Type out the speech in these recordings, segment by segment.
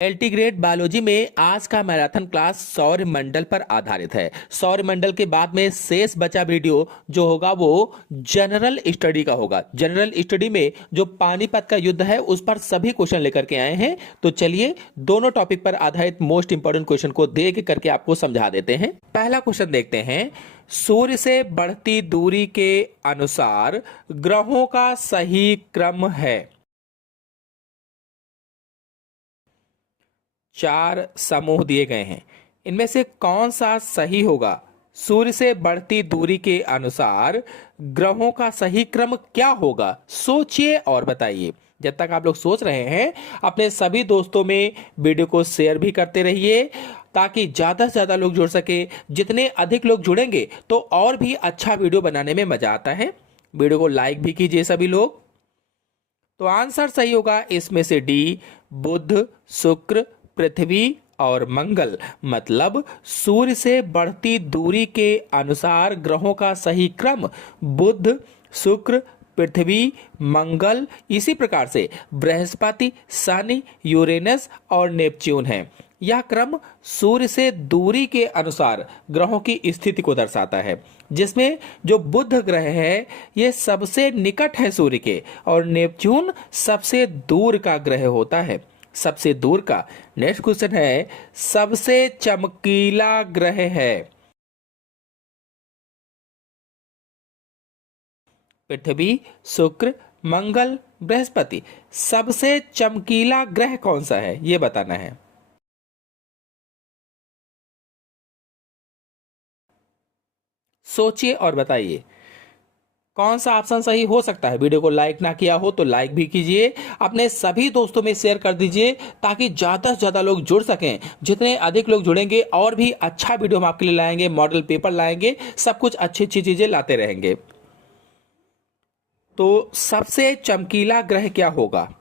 एल्टीग्रेड biology में आज का मैराथन क्लास सौरमंडल पर आधारित है। सौरमंडल के बाद में शेष बचा वीडियो जो होगा वो जनरल स्टडी का होगा। जनरल स्टडी में जो पानीपत का युद्ध है उस पर सभी क्वेश्चन लेकर के आए हैं। तो चलिए दोनों टॉपिक पर आधारित मोस्ट इंपोर्टेंट क्वेश्चन को देख करके आपको समझा देते हैं। पहला क्वेश्चन देखते हैं। सूर्य से बढ़ती दूरी के अनुसार ग्रहों का सही क्रम है। 4 समूह दिए गए हैं, इनमें से कौन सा सही होगा? सूर्य से बढ़ती दूरी के अनुसार ग्रहों का सही क्रम क्या होगा? सोचिए और बताइए। जब तक आप लोग सोच रहे हैं अपने सभी दोस्तों में वीडियो को शेयर भी करते रहिए ताकि ज्यादा से ज्यादा लोग जुड़ सके। जितने अधिक लोग जुड़ेंगे तो और भी अच्छा वीडियो बनाने में मजा आता है। वीडियो को लाइक भी कीजिए सभी लोग। तो आंसर सही होगा इसमें से डी, बुध, शुक्र, पृथ्वी और मंगल। मतलब सूर्य से बढ़ती दूरी के अनुसार ग्रहों का सही क्रम बुध, शुक्र, पृथ्वी, मंगल, इसी प्रकार से बृहस्पति, शनि, यूरेनस और नेपच्यून है। यह क्रम सूर्य से दूरी के अनुसार ग्रहों की स्थिति को दर्शाता है, जिसमें जो बुध ग्रह है ये सबसे निकट है सूर्य के और नेपच्यून सबसे दूर का ग्रह होता है। सबसे दूर का। नेक्स्ट क्वेश्चन है, सबसे चमकीला ग्रह है। पृथ्वी, शुक्र, मंगल, बृहस्पति। सबसे चमकीला ग्रह कौन सा है ये बताना है। सोचिए और बताइए कौन सा ऑप्शन सही हो सकता है। वीडियो को लाइक ना किया हो तो लाइक भी कीजिए, अपने सभी दोस्तों में शेयर कर दीजिए ताकि ज्यादा से ज्यादा लोग जुड़ सकें। जितने अधिक लोग जुड़ेंगे और भी अच्छा वीडियो हम आपके लिए लाएंगे, मॉडल पेपर लाएंगे, सब कुछ अच्छी अच्छी चीजें लाते रहेंगे। तो सबसे चमकीला ग्रह क्या होगा?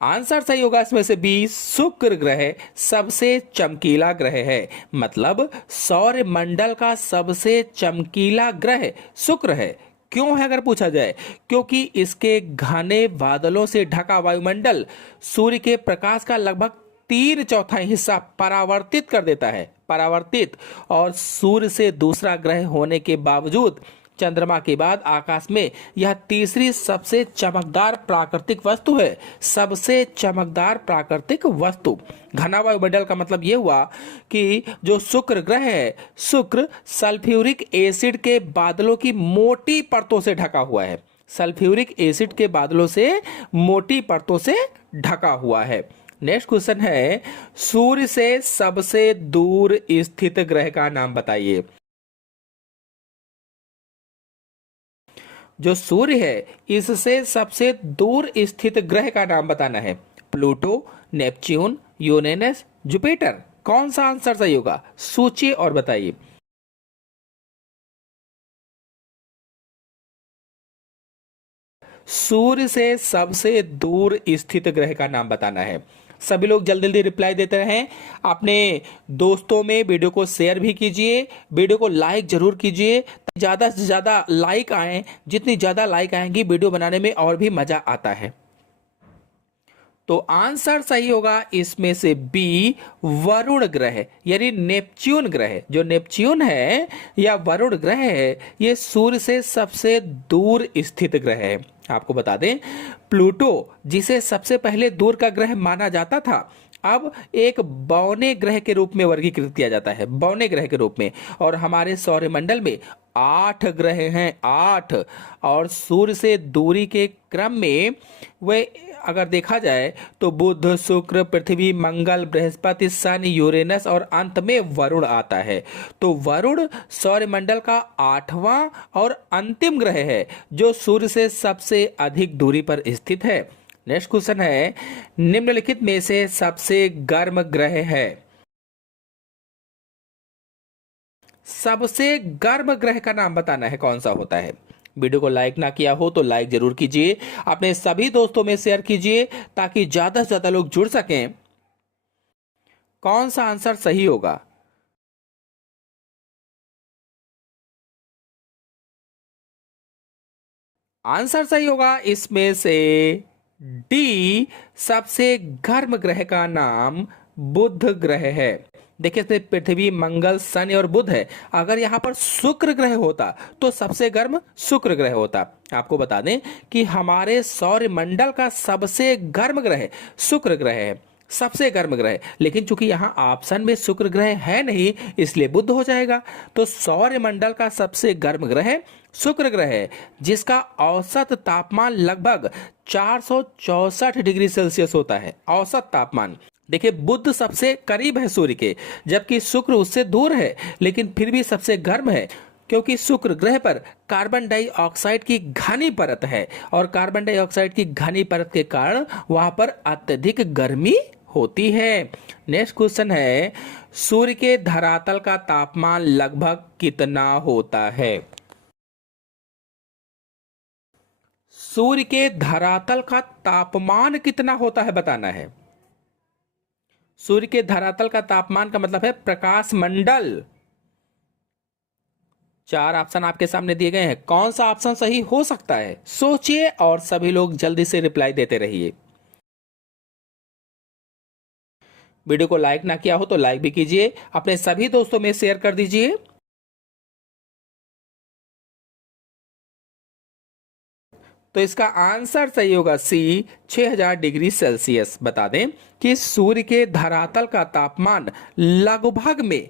आंसर सही होगा इसमें से बी, शुक्र ग्रह सबसे चमकीला ग्रह है। मतलब सौर मंडल का सबसे चमकीला ग्रह शुक्र है। क्यों है अगर पूछा जाए? क्योंकि इसके घने बादलों से ढका वायुमंडल सूर्य के प्रकाश का लगभग 3/4 हिस्सा परावर्तित कर देता है। परावर्तित। और सूर्य से दूसरा ग्रह होने के बावजूद चंद्रमा के बाद आकाश में यह तीसरी सबसे चमकदार प्राकृतिक वस्तु है। सबसे चमकदार प्राकृतिक वस्तु। घना वायुमंडल का मतलब यह हुआ कि जो शुक्र ग्रह है, शुक्र सल्फ्यूरिक एसिड के बादलों की मोटी परतों से ढका हुआ है। सल्फ्यूरिक एसिड के बादलों से मोटी परतों से ढका हुआ है। नेक्स्ट क्वेश्चन है, सूर्य से सबसे दूर स्थित ग्रह का नाम बताइए। जो सूर्य है इससे सबसे दूर स्थित ग्रह का नाम बताना है। Pluto, Neptune, Uranus, Jupiter. कौन सा आंसर सही होगा? सोचिए और बताइए। सूर्य से सबसे दूर स्थित ग्रह का नाम बताना है। सभी लोग जल्दी जल्दी रिप्लाई देते रहें। अपने दोस्तों में वीडियो को शेयर भी कीजिए, वीडियो को लाइक जरूर कीजिए। ज्यादा से ज्यादा लाइक आए, जितनी ज्यादा लाइक आएंगी वीडियो बनाने में और भी मजा आता है। तो आंसर सही होगा इसमें से बी, वरुण ग्रह यानी नेपच्यून ग्रह। जो नेपच्यून है या वरुण ग्रह है ये सूर्य से सबसे दूर स्थित ग्रह है। आपको बता दें, प्लूटो जिसे सबसे पहले दूर का ग्रह माना जाता था अब एक बौने ग्रह के रूप में वर्गीकृत किया जाता है। बौने ग्रह के रूप में। और हमारे सौरमंडल में 8 ग्रह हैं, 8। और सूर्य से दूरी के क्रम में वे अगर देखा जाए तो बुध, शुक्र, पृथ्वी, मंगल, बृहस्पति, शनि, यूरेनस और अंत में वरुण आता है। तो वरुण सौरमंडल का 8वां और अंतिम ग्रह है जो सूर्य से सबसे अधिक दूरी पर स्थित है। नेक्स्ट क्वेश्चन है, निम्नलिखित में से सबसे गर्म ग्रह है। सबसे गर्म ग्रह का नाम बताना है कौन सा होता है। वीडियो को लाइक ना किया हो तो लाइक जरूर कीजिए, अपने सभी दोस्तों में शेयर कीजिए ताकि ज्यादा से ज्यादा लोग जुड़ सकें। कौन सा आंसर सही होगा? आंसर सही होगा इसमें से डी, सबसे गर्म ग्रह का नाम बुध ग्रह है। देखिए इसमें पृथ्वी, मंगल, शनि और बुध है। अगर यहाँ पर शुक्र ग्रह होता तो सबसे गर्म शुक्र ग्रह होता। आपको बता दें कि हमारे सौर मंडल का सबसे गर्म ग्रह शुक्र ग्रह है, सबसे गर्म ग्रह। लेकिन चूंकि यहाँ ऑप्शन में शुक्र ग्रह है नहीं, इसलिए बुध हो जाएगा। तो सौर मंडल का सबसे गर्म ग्रह शुक्र ग्रह है, जिसका औसत तापमान लगभग 464 डिग्री सेल्सियस होता है, औसत तापमान। देखिए बुध सबसे करीब है सूर्य के, जबकि शुक्र उससे दूर है, लेकिन फिर भी सबसे गर्म है, क्योंकि शुक्र ग्रह पर कार्बन डाइऑक्साइड की घनी परत है, और कार्बन डाइऑक्साइड की घनी परत के कारण वहां पर अत्यधिक गर्मी होती है। नेक्स्ट क्वेश्चन है, सूर्य के धरातल का तापमान लगभग कितना होता है? सूर्य के धरातल का तापमान कितना होता है बताना है। सूर्य के धरातल का तापमान का मतलब है प्रकाश मंडल। 4 ऑप्शन आपके सामने दिए गए हैं, कौन सा ऑप्शन सही हो सकता है? सोचिए और सभी लोग जल्दी से रिप्लाई देते रहिए। वीडियो को लाइक ना किया हो तो लाइक भी कीजिए, अपने सभी दोस्तों में शेयर कर दीजिए। तो इसका आंसर सही होगा सी, 6000 डिग्री सेल्सियस। बता दें कि सूर्य के धरातल का तापमान लगभग में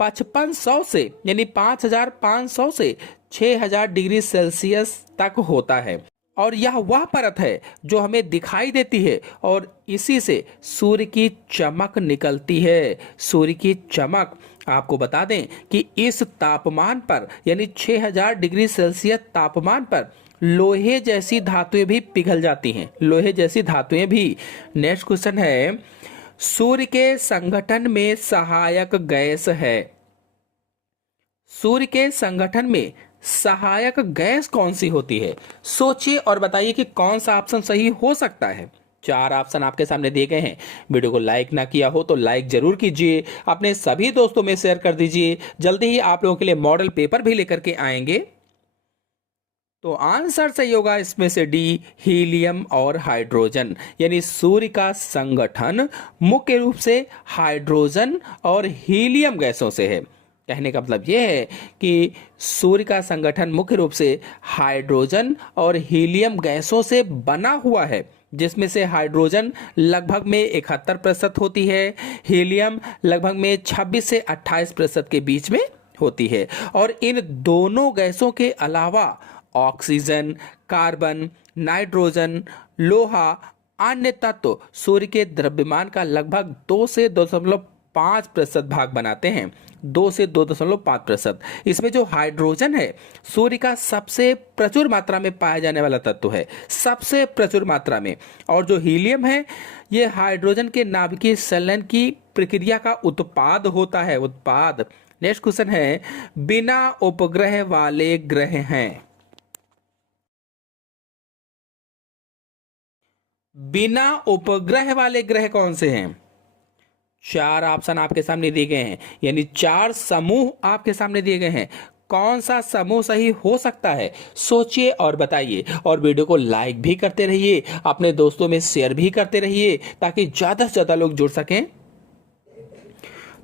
5500 से यानी 5500 से 6000 डिग्री सेल्सियस तक होता है, और यह वह परत है जो हमें दिखाई देती है, और इसी से सूर्य की चमक निकलती है। सूर्य की चमक, आपको बता दें कि इस तापमान पर यानी 6000 डिग्री सेल्सियस तापमान पर लोहे जैसी धातुएं भी पिघल जाती हैं, लोहे जैसी धातुएं भी। नेक्स्ट क्वेश्चन है, सूर्य के संगठन में सहायक गैस है। सूर्य के संगठन में सहायक गैस कौन सी होती है? सोचिए और बताइए कि कौन सा ऑप्शन सही हो सकता है। 4 ऑप्शन आपके सामने दिए गए हैं। वीडियो को लाइक ना किया हो तो लाइक जरूर कीजिए, अपने सभी दोस्तों में शेयर कर दीजिए। जल्दी ही आप लोगों के लिए मॉडल पेपर भी लेकर के आएंगे। तो आंसर सही होगा इसमें से डी, हीलियम और हाइड्रोजन। यानी सूर्य का संगठन मुख्य रूप से हाइड्रोजन और हीलियम गैसों से है। कहने का मतलब यह है कि सूर्य का संगठन मुख्य रूप से हाइड्रोजन और हीलियम गैसों से बना हुआ है, जिसमें से हाइड्रोजन लगभग में 71% होती है, हीलियम लगभग में 26 से 28% के बीच में होती है। और इन दोनों गैसों के अलावा ऑक्सीजन, कार्बन, नाइट्रोजन, लोहा, अन्य तत्व सूर्य के द्रव्यमान का लगभग 2 से 2.5% भाग बनाते हैं। 2 से 2.5%। इसमें जो हाइड्रोजन है सूर्य का सबसे प्रचुर मात्रा में पाया जाने वाला तत्व है, सबसे प्रचुर मात्रा में। और जो हीलियम है ये हाइड्रोजन के नाभिकीय संलयन की प्रक्रिया का उत्पाद होता है, उत्पाद। नेक्स्ट क्वेश्चन है, बिना उपग्रह वाले ग्रह हैं। बिना उपग्रह वाले ग्रह कौन से हैं? 4 ऑप्शन आपके सामने दिए गए हैं, यानी 4 समूह आपके सामने दिए गए हैं। कौन सा समूह सही हो सकता है? सोचिए और बताइए, और वीडियो को लाइक भी करते रहिए, अपने दोस्तों में शेयर भी करते रहिए, ताकि ज्यादा से ज्यादा लोग जुड़ सकें।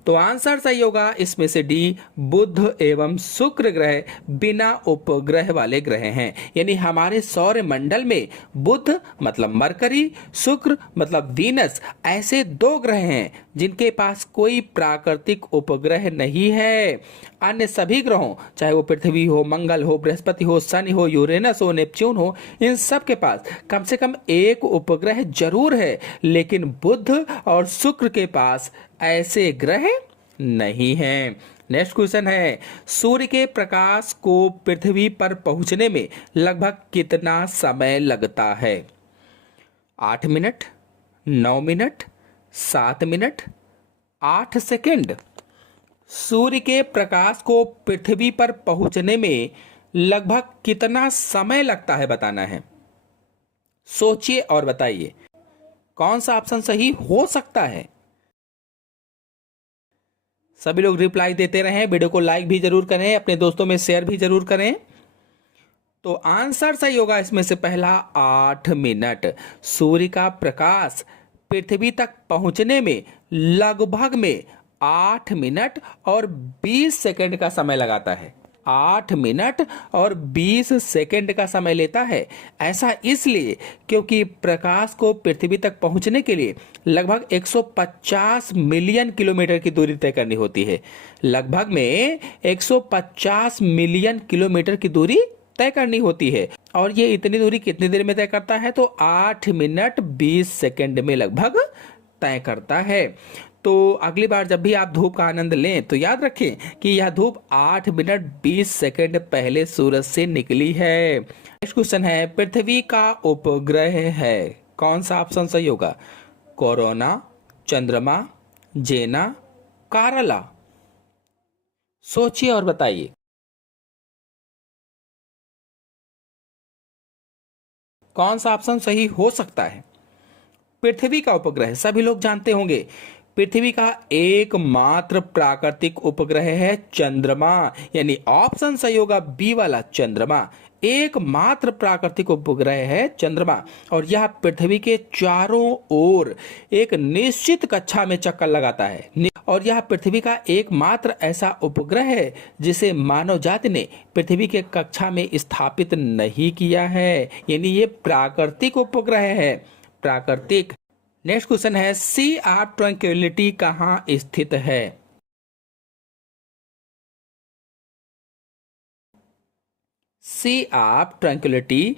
तो आंसर सही होगा इसमें से डी, बुध एवं शुक्र ग्रह बिना उपग्रह वाले ग्रह हैं। यानी हमारे सौर मंडल में बुध मतलब मरकरी, शुक्र मतलब वीनस, ऐसे 2 ग्रह हैं जिनके पास कोई प्राकृतिक उपग्रह नहीं है। अन्य सभी ग्रहों, चाहे वो पृथ्वी हो, मंगल हो, बृहस्पति हो, शनि हो, यूरेनस हो, नेपच्यून हो, इन सब के पास कम से कम एक उपग्रह जरूर है, लेकिन बुध और शुक्र के पास ऐसे ग्रह नहीं हैं। नेक्स्ट क्वेश्चन है, सूर्य के प्रकाश को पृथ्वी पर पहुंचने में लगभग कितना समय लगता है? 8 मिनट, 9 मिनट, 7 मिनट, 8 सेकंड। सूर्य के प्रकाश को पृथ्वी पर पहुंचने में लगभग कितना समय लगता है बताना है। सोचिए और बताइए कौन सा ऑप्शन सही हो सकता है। सभी लोग रिप्लाई देते रहें, वीडियो को लाइक भी जरूर करें, अपने दोस्तों में शेयर भी जरूर करें। तो आंसर सही होगा इसमें से पहला 8 मिनट। सूर्य का प्रकाश पृथ्वी तक पहुंचने में लगभग में 8 मिनट और 20 सेकंड का समय लगाता है। 8 मिनट और 20 सेकंड का समय लेता है। ऐसा इसलिए क्योंकि प्रकाश को पृथ्वी तक पहुंचने के लिए लगभग 150 मिलियन किलोमीटर की दूरी तय करनी होती है। लगभग में 150 मिलियन किलोमीटर की दूरी तय करनी होती है। और ये इतनी दूरी कितनी देर में तय करता है? तो 8 मिनट 20 सेकंड में लगभग तय करता है। तो अगली बार जब भी आप धूप का आनंद लें तो याद रखें कि यह धूप 8 मिनट 20 सेकंड पहले सूरज से निकली है। नेक्स्ट क्वेश्चन है, पृथ्वी का उपग्रह है, कौन सा ऑप्शन सही होगा? कोरोना, चंद्रमा, जेना, कारला। सोचिए और बताइए कौन सा ऑप्शन सही हो सकता है। पृथ्वी का उपग्रह सभी लोग जानते होंगे, पृथ्वी का एकमात्र प्राकृतिक उपग्रह है चंद्रमा, यानी ऑप्शन सही होगा बी वाला चंद्रमा। एकमात्र प्राकृतिक उपग्रह है चंद्रमा और यह पृथ्वी के चारों ओर एक निश्चित कक्षा में चक्कर लगाता है। और यह पृथ्वी का एकमात्र ऐसा उपग्रह है जिसे मानव जाति ने पृथ्वी के कक्षा में स्थापित नहीं किया है, यानी ये प्राकृतिक उपग्रह है, प्राकृतिक। नेक्स्ट क्वेश्चन है, सी ऑफ ट्रैंक्विलिटी कहाँ स्थित है? सी ऑफ ट्रैंक्विलिटी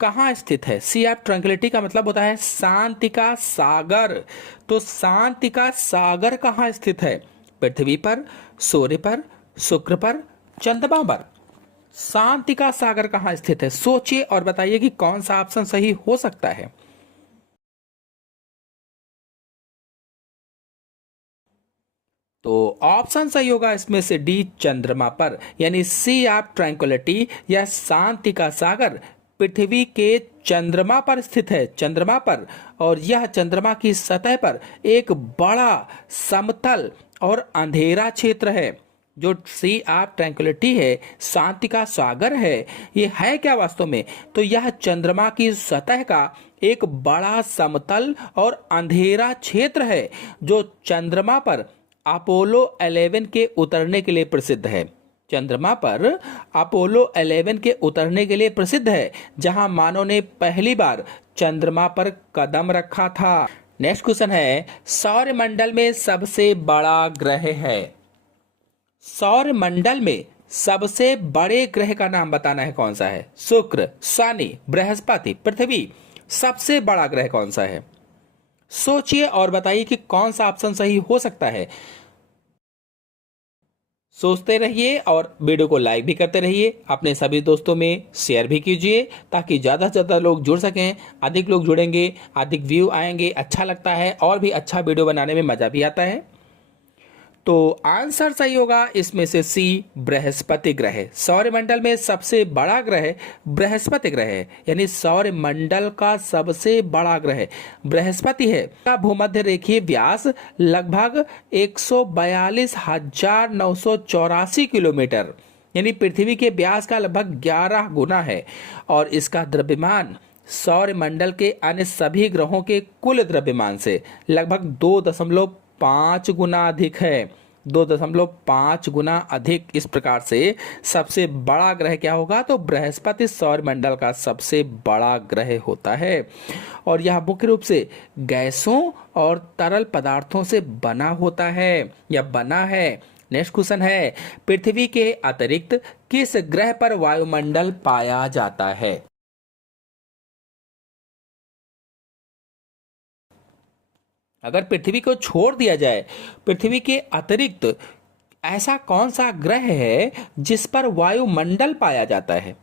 कहाँ स्थित है? सी ऑफ ट्रैंक्विलिटी का मतलब होता है शांति का सागर। तो शांति का सागर कहाँ स्थित है? पृथ्वी पर, सूर्य पर, शुक्र पर, चंद्रमा पर। शांति का सागर कहाँ स्थित है? सोचिए और बताइए कि कौन सा ऑप्शन सही हो सकता है। तो ऑप्शन सही होगा इसमें से डी, चंद्रमा पर, यानी सी ऑफ ट्रैंक्विलिटी या शांति का सागर पृथ्वी के चंद्रमा पर स्थित है, चंद्रमा पर। और यह चंद्रमा की सतह पर एक बड़ा समतल और अंधेरा क्षेत्र है। जो सी ऑफ ट्रैंक्विलिटी है, शांति का सागर है, ये है क्या वास्तव में? तो यह चंद्रमा की सतह का एक बड़ा समतल और अंधेरा क्षेत्र है जो चंद्रमा पर अपोलो 11 के उतरने के लिए प्रसिद्ध है। चंद्रमा पर अपोलो 11 के उतरने के लिए प्रसिद्ध है, जहां मानव ने पहली बार चंद्रमा पर कदम रखा था। नेक्स्ट क्वेश्चन है, सौरमंडल में सबसे बड़ा ग्रह है। सौरमंडल में सबसे बड़े ग्रह का नाम बताना है, कौन सा है? शुक्र, शनि, बृहस्पति, पृथ्वी। सबसे बड़ा ग्रह कौन सा है? सोचिए और बताइए कि कौन सा ऑप्शन सही हो सकता है। सोचते रहिए और वीडियो को लाइक भी करते रहिए, अपने सभी दोस्तों में शेयर भी कीजिए ताकि ज़्यादा से ज़्यादा लोग जुड़ सकें। अधिक लोग जुड़ेंगे, अधिक व्यू आएंगे, अच्छा लगता है और भी अच्छा वीडियो बनाने में मज़ा भी आता है। तो आंसर सही होगा इसमें से सी, बृहस्पति ग्रह। सौरमंडल में सबसे बड़ा ग्रह बृहस्पति ग्रह है, यानी सौरमंडल का सबसे बड़ा ग्रह बृहस्पति है। का भूमध्य रेखीय व्यास लगभग 142,984 किलोमीटर, यानी पृथ्वी के व्यास का लगभग 11 गुना है। और इसका द्रव्यमान सौरमंडल के अन्य सभी ग्रहों के कुल द्रव्यमान से लगभग 2.5 गुना अधिक है। 2.5 गुना अधिक। इस प्रकार से सबसे बड़ा ग्रह क्या होगा? तो बृहस्पति सौरमंडल का सबसे बड़ा ग्रह होता है और यह मुख्य रूप से गैसों और तरल पदार्थों से बना होता है या बना है। नेक्स्ट क्वेश्चन है, पृथ्वी के अतिरिक्त किस ग्रह पर वायुमंडल पाया जाता है? अगर पृथ्वी को छोड़ दिया जाए, पृथ्वी के अतिरिक्त ऐसा कौन सा ग्रह है जिस पर वायुमंडल पाया जाता है?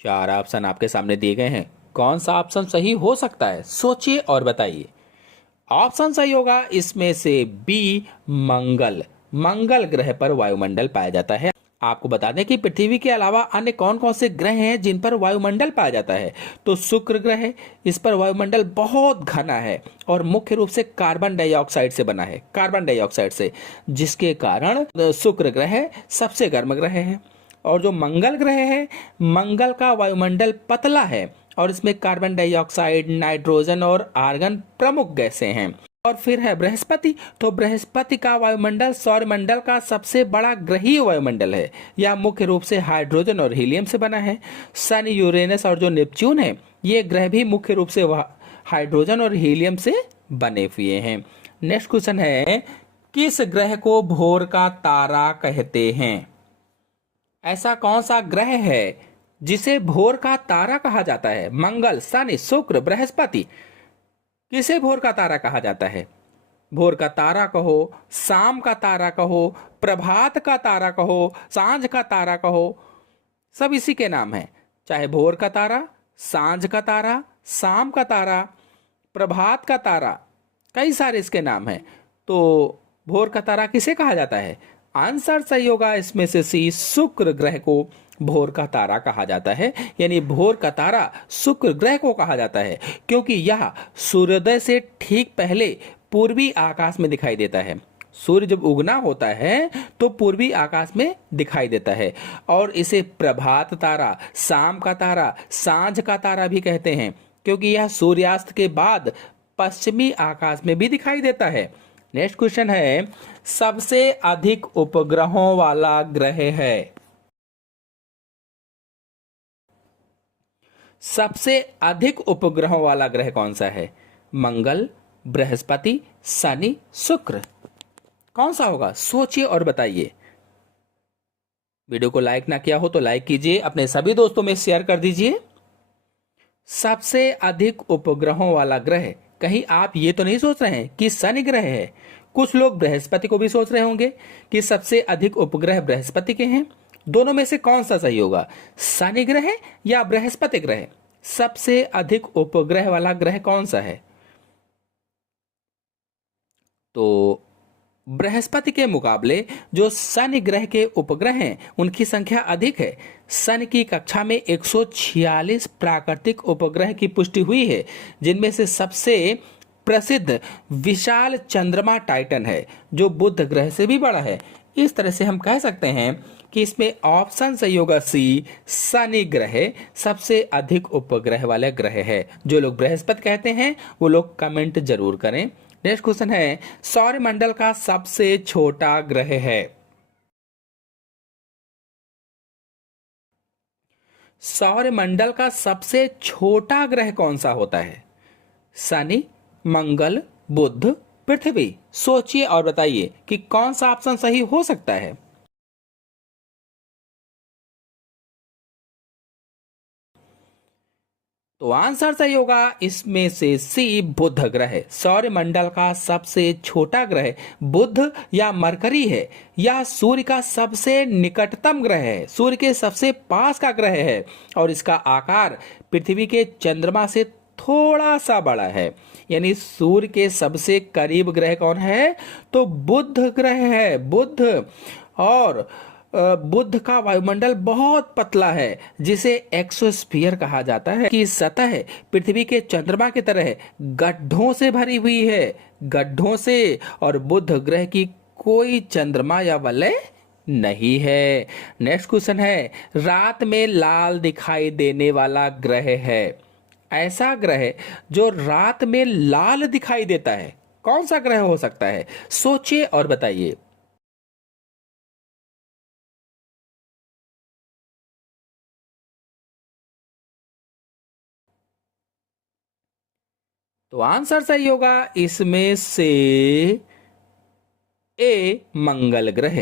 4 ऑप्शन आपके सामने दिए गए हैं, कौन सा ऑप्शन सही हो सकता है? सोचिए और बताइए। ऑप्शन सही होगा इसमें से बी, मंगल। मंगल ग्रह पर वायुमंडल पाया जाता है। आपको बता दें कि पृथ्वी के अलावा अन्य कौन कौन से ग्रह हैं जिन पर वायुमंडल पाया जाता है। तो शुक्र ग्रह है, इस पर वायुमंडल बहुत घना है और मुख्य रूप से कार्बन डाइऑक्साइड से बना है, कार्बन डाइऑक्साइड से, जिसके कारण शुक्र ग्रह सबसे गर्म ग्रह है। और जो मंगल ग्रह है, मंगल का वायुमंडल पतला है और इसमें कार्बन डाइऑक्साइड, नाइट्रोजन और आर्गन प्रमुख गैसें हैं। और फिर है बृहस्पति। तो बृहस्पति का वायुमंडल सौरमंडल का सबसे बड़ा ग्रहीय वायुमंडल है। यह मुख्य रूप से हाइड्रोजन और हीलियम से बना है। शनि, यूरेनस और जो नेपच्यून है, ये ग्रह भी मुख्य रूप से हाइड्रोजन और हीलियम से बने हुए हैं। नेक्स्ट क्वेश्चन है, किस ग्रह को भोर का तारा कहते हैं? ऐसा कौन सा ग्रह है जिसे भोर का तारा कहा जाता है? मंगल, शनि, शुक्र, बृहस्पति। किसे भोर का तारा कहा जाता है? भोर का तारा कहो, शाम का तारा कहो, प्रभात का तारा कहो, सांझ का तारा कहो, सब इसी के नाम है। चाहे भोर का तारा, सांझ का तारा, शाम का तारा, प्रभात का तारा, कई सारे इसके नाम हैं। तो भोर का तारा किसे कहा जाता है? आंसर सही होगा इसमें से सी, शुक्र ग्रह को भोर का तारा कहा जाता है। यानी भोर का तारा शुक्र ग्रह को कहा जाता है क्योंकि यह सूर्योदय से ठीक पहले पूर्वी आकाश में दिखाई देता है। सूर्य जब उगना होता है तो पूर्वी आकाश में दिखाई देता है और इसे प्रभात तारा, शाम का तारा, सांझ का तारा भी कहते हैं क्योंकि यह सूर्यास्त के बाद पश्चिमी आकाश में भी दिखाई देता है। नेक्स्ट क्वेश्चन है, सबसे अधिक उपग्रहों वाला ग्रह है? सबसे अधिक उपग्रहों वाला ग्रह कौन सा है? मंगल, बृहस्पति, शनि, शुक्र। कौन सा होगा? सोचिए और बताइए। वीडियो को लाइक ना किया हो तो लाइक कीजिए, अपने सभी दोस्तों में शेयर कर दीजिए। सबसे अधिक उपग्रहों वाला ग्रह, कहीं आप ये तो नहीं सोच रहे हैं कि शनि ग्रह है? कुछ लोग बृहस्पति को भी सोच रहे होंगे कि सबसे अधिक उपग्रह बृहस्पति के हैं। दोनों में से कौन सा सही होगा? शनि ग्रह या बृहस्पति ग्रह? सबसे अधिक उपग्रह वाला ग्रह कौन सा है? तो बृहस्पति के मुकाबले जो शनि ग्रह के उपग्रह हैं उनकी संख्या अधिक है। शनि की कक्षा में 146 प्राकृतिक उपग्रह की पुष्टि हुई है, जिनमें से सबसे प्रसिद्ध विशाल चंद्रमा टाइटन है जो बुध ग्रह से भी बड़ा है। इस तरह से हम कह सकते हैं कि इसमें ऑप्शन सही होगा सी, शनि ग्रह सबसे अधिक उपग्रह वाले ग्रह है। जो लोग बृहस्पति कहते हैं वो लोग कमेंट जरूर करें। नेक्स्ट क्वेश्चन है, सौरमंडल का सबसे छोटा ग्रह है? सौरमंडल का सबसे छोटा ग्रह कौन सा होता है? शनि, मंगल, बुध, पृथ्वी। सोचिए और बताइए कि कौन सा ऑप्शन सही हो सकता है। तो आंसर सही होगा इसमें से सी, बुध ग्रह। सौरमंडल का सबसे छोटा ग्रह बुध या मरकरी है। यह सूर्य का सबसे निकटतम ग्रह है, सूर्य के सबसे पास का ग्रह है और इसका आकार पृथ्वी के चंद्रमा से थोड़ा सा बड़ा है। यानी सूर्य के सबसे करीब ग्रह कौन है? तो बुध ग्रह है, बुध। और बुध का वायुमंडल बहुत पतला है जिसे एक्सोस्फीयर कहा जाता है कि सतह पृथ्वी के चंद्रमा की तरह गड्ढों से भरी हुई है, गड्ढों से। और बुध ग्रह की कोई चंद्रमा या वलय नहीं है। नेक्स्ट क्वेश्चन है, रात में लाल दिखाई देने वाला ग्रह है? ऐसा ग्रह जो रात में लाल दिखाई देता है, कौन सा ग्रह हो सकता है? सोचिए और बताइए। तो आंसर सही होगा इसमें से ए, मंगल ग्रह।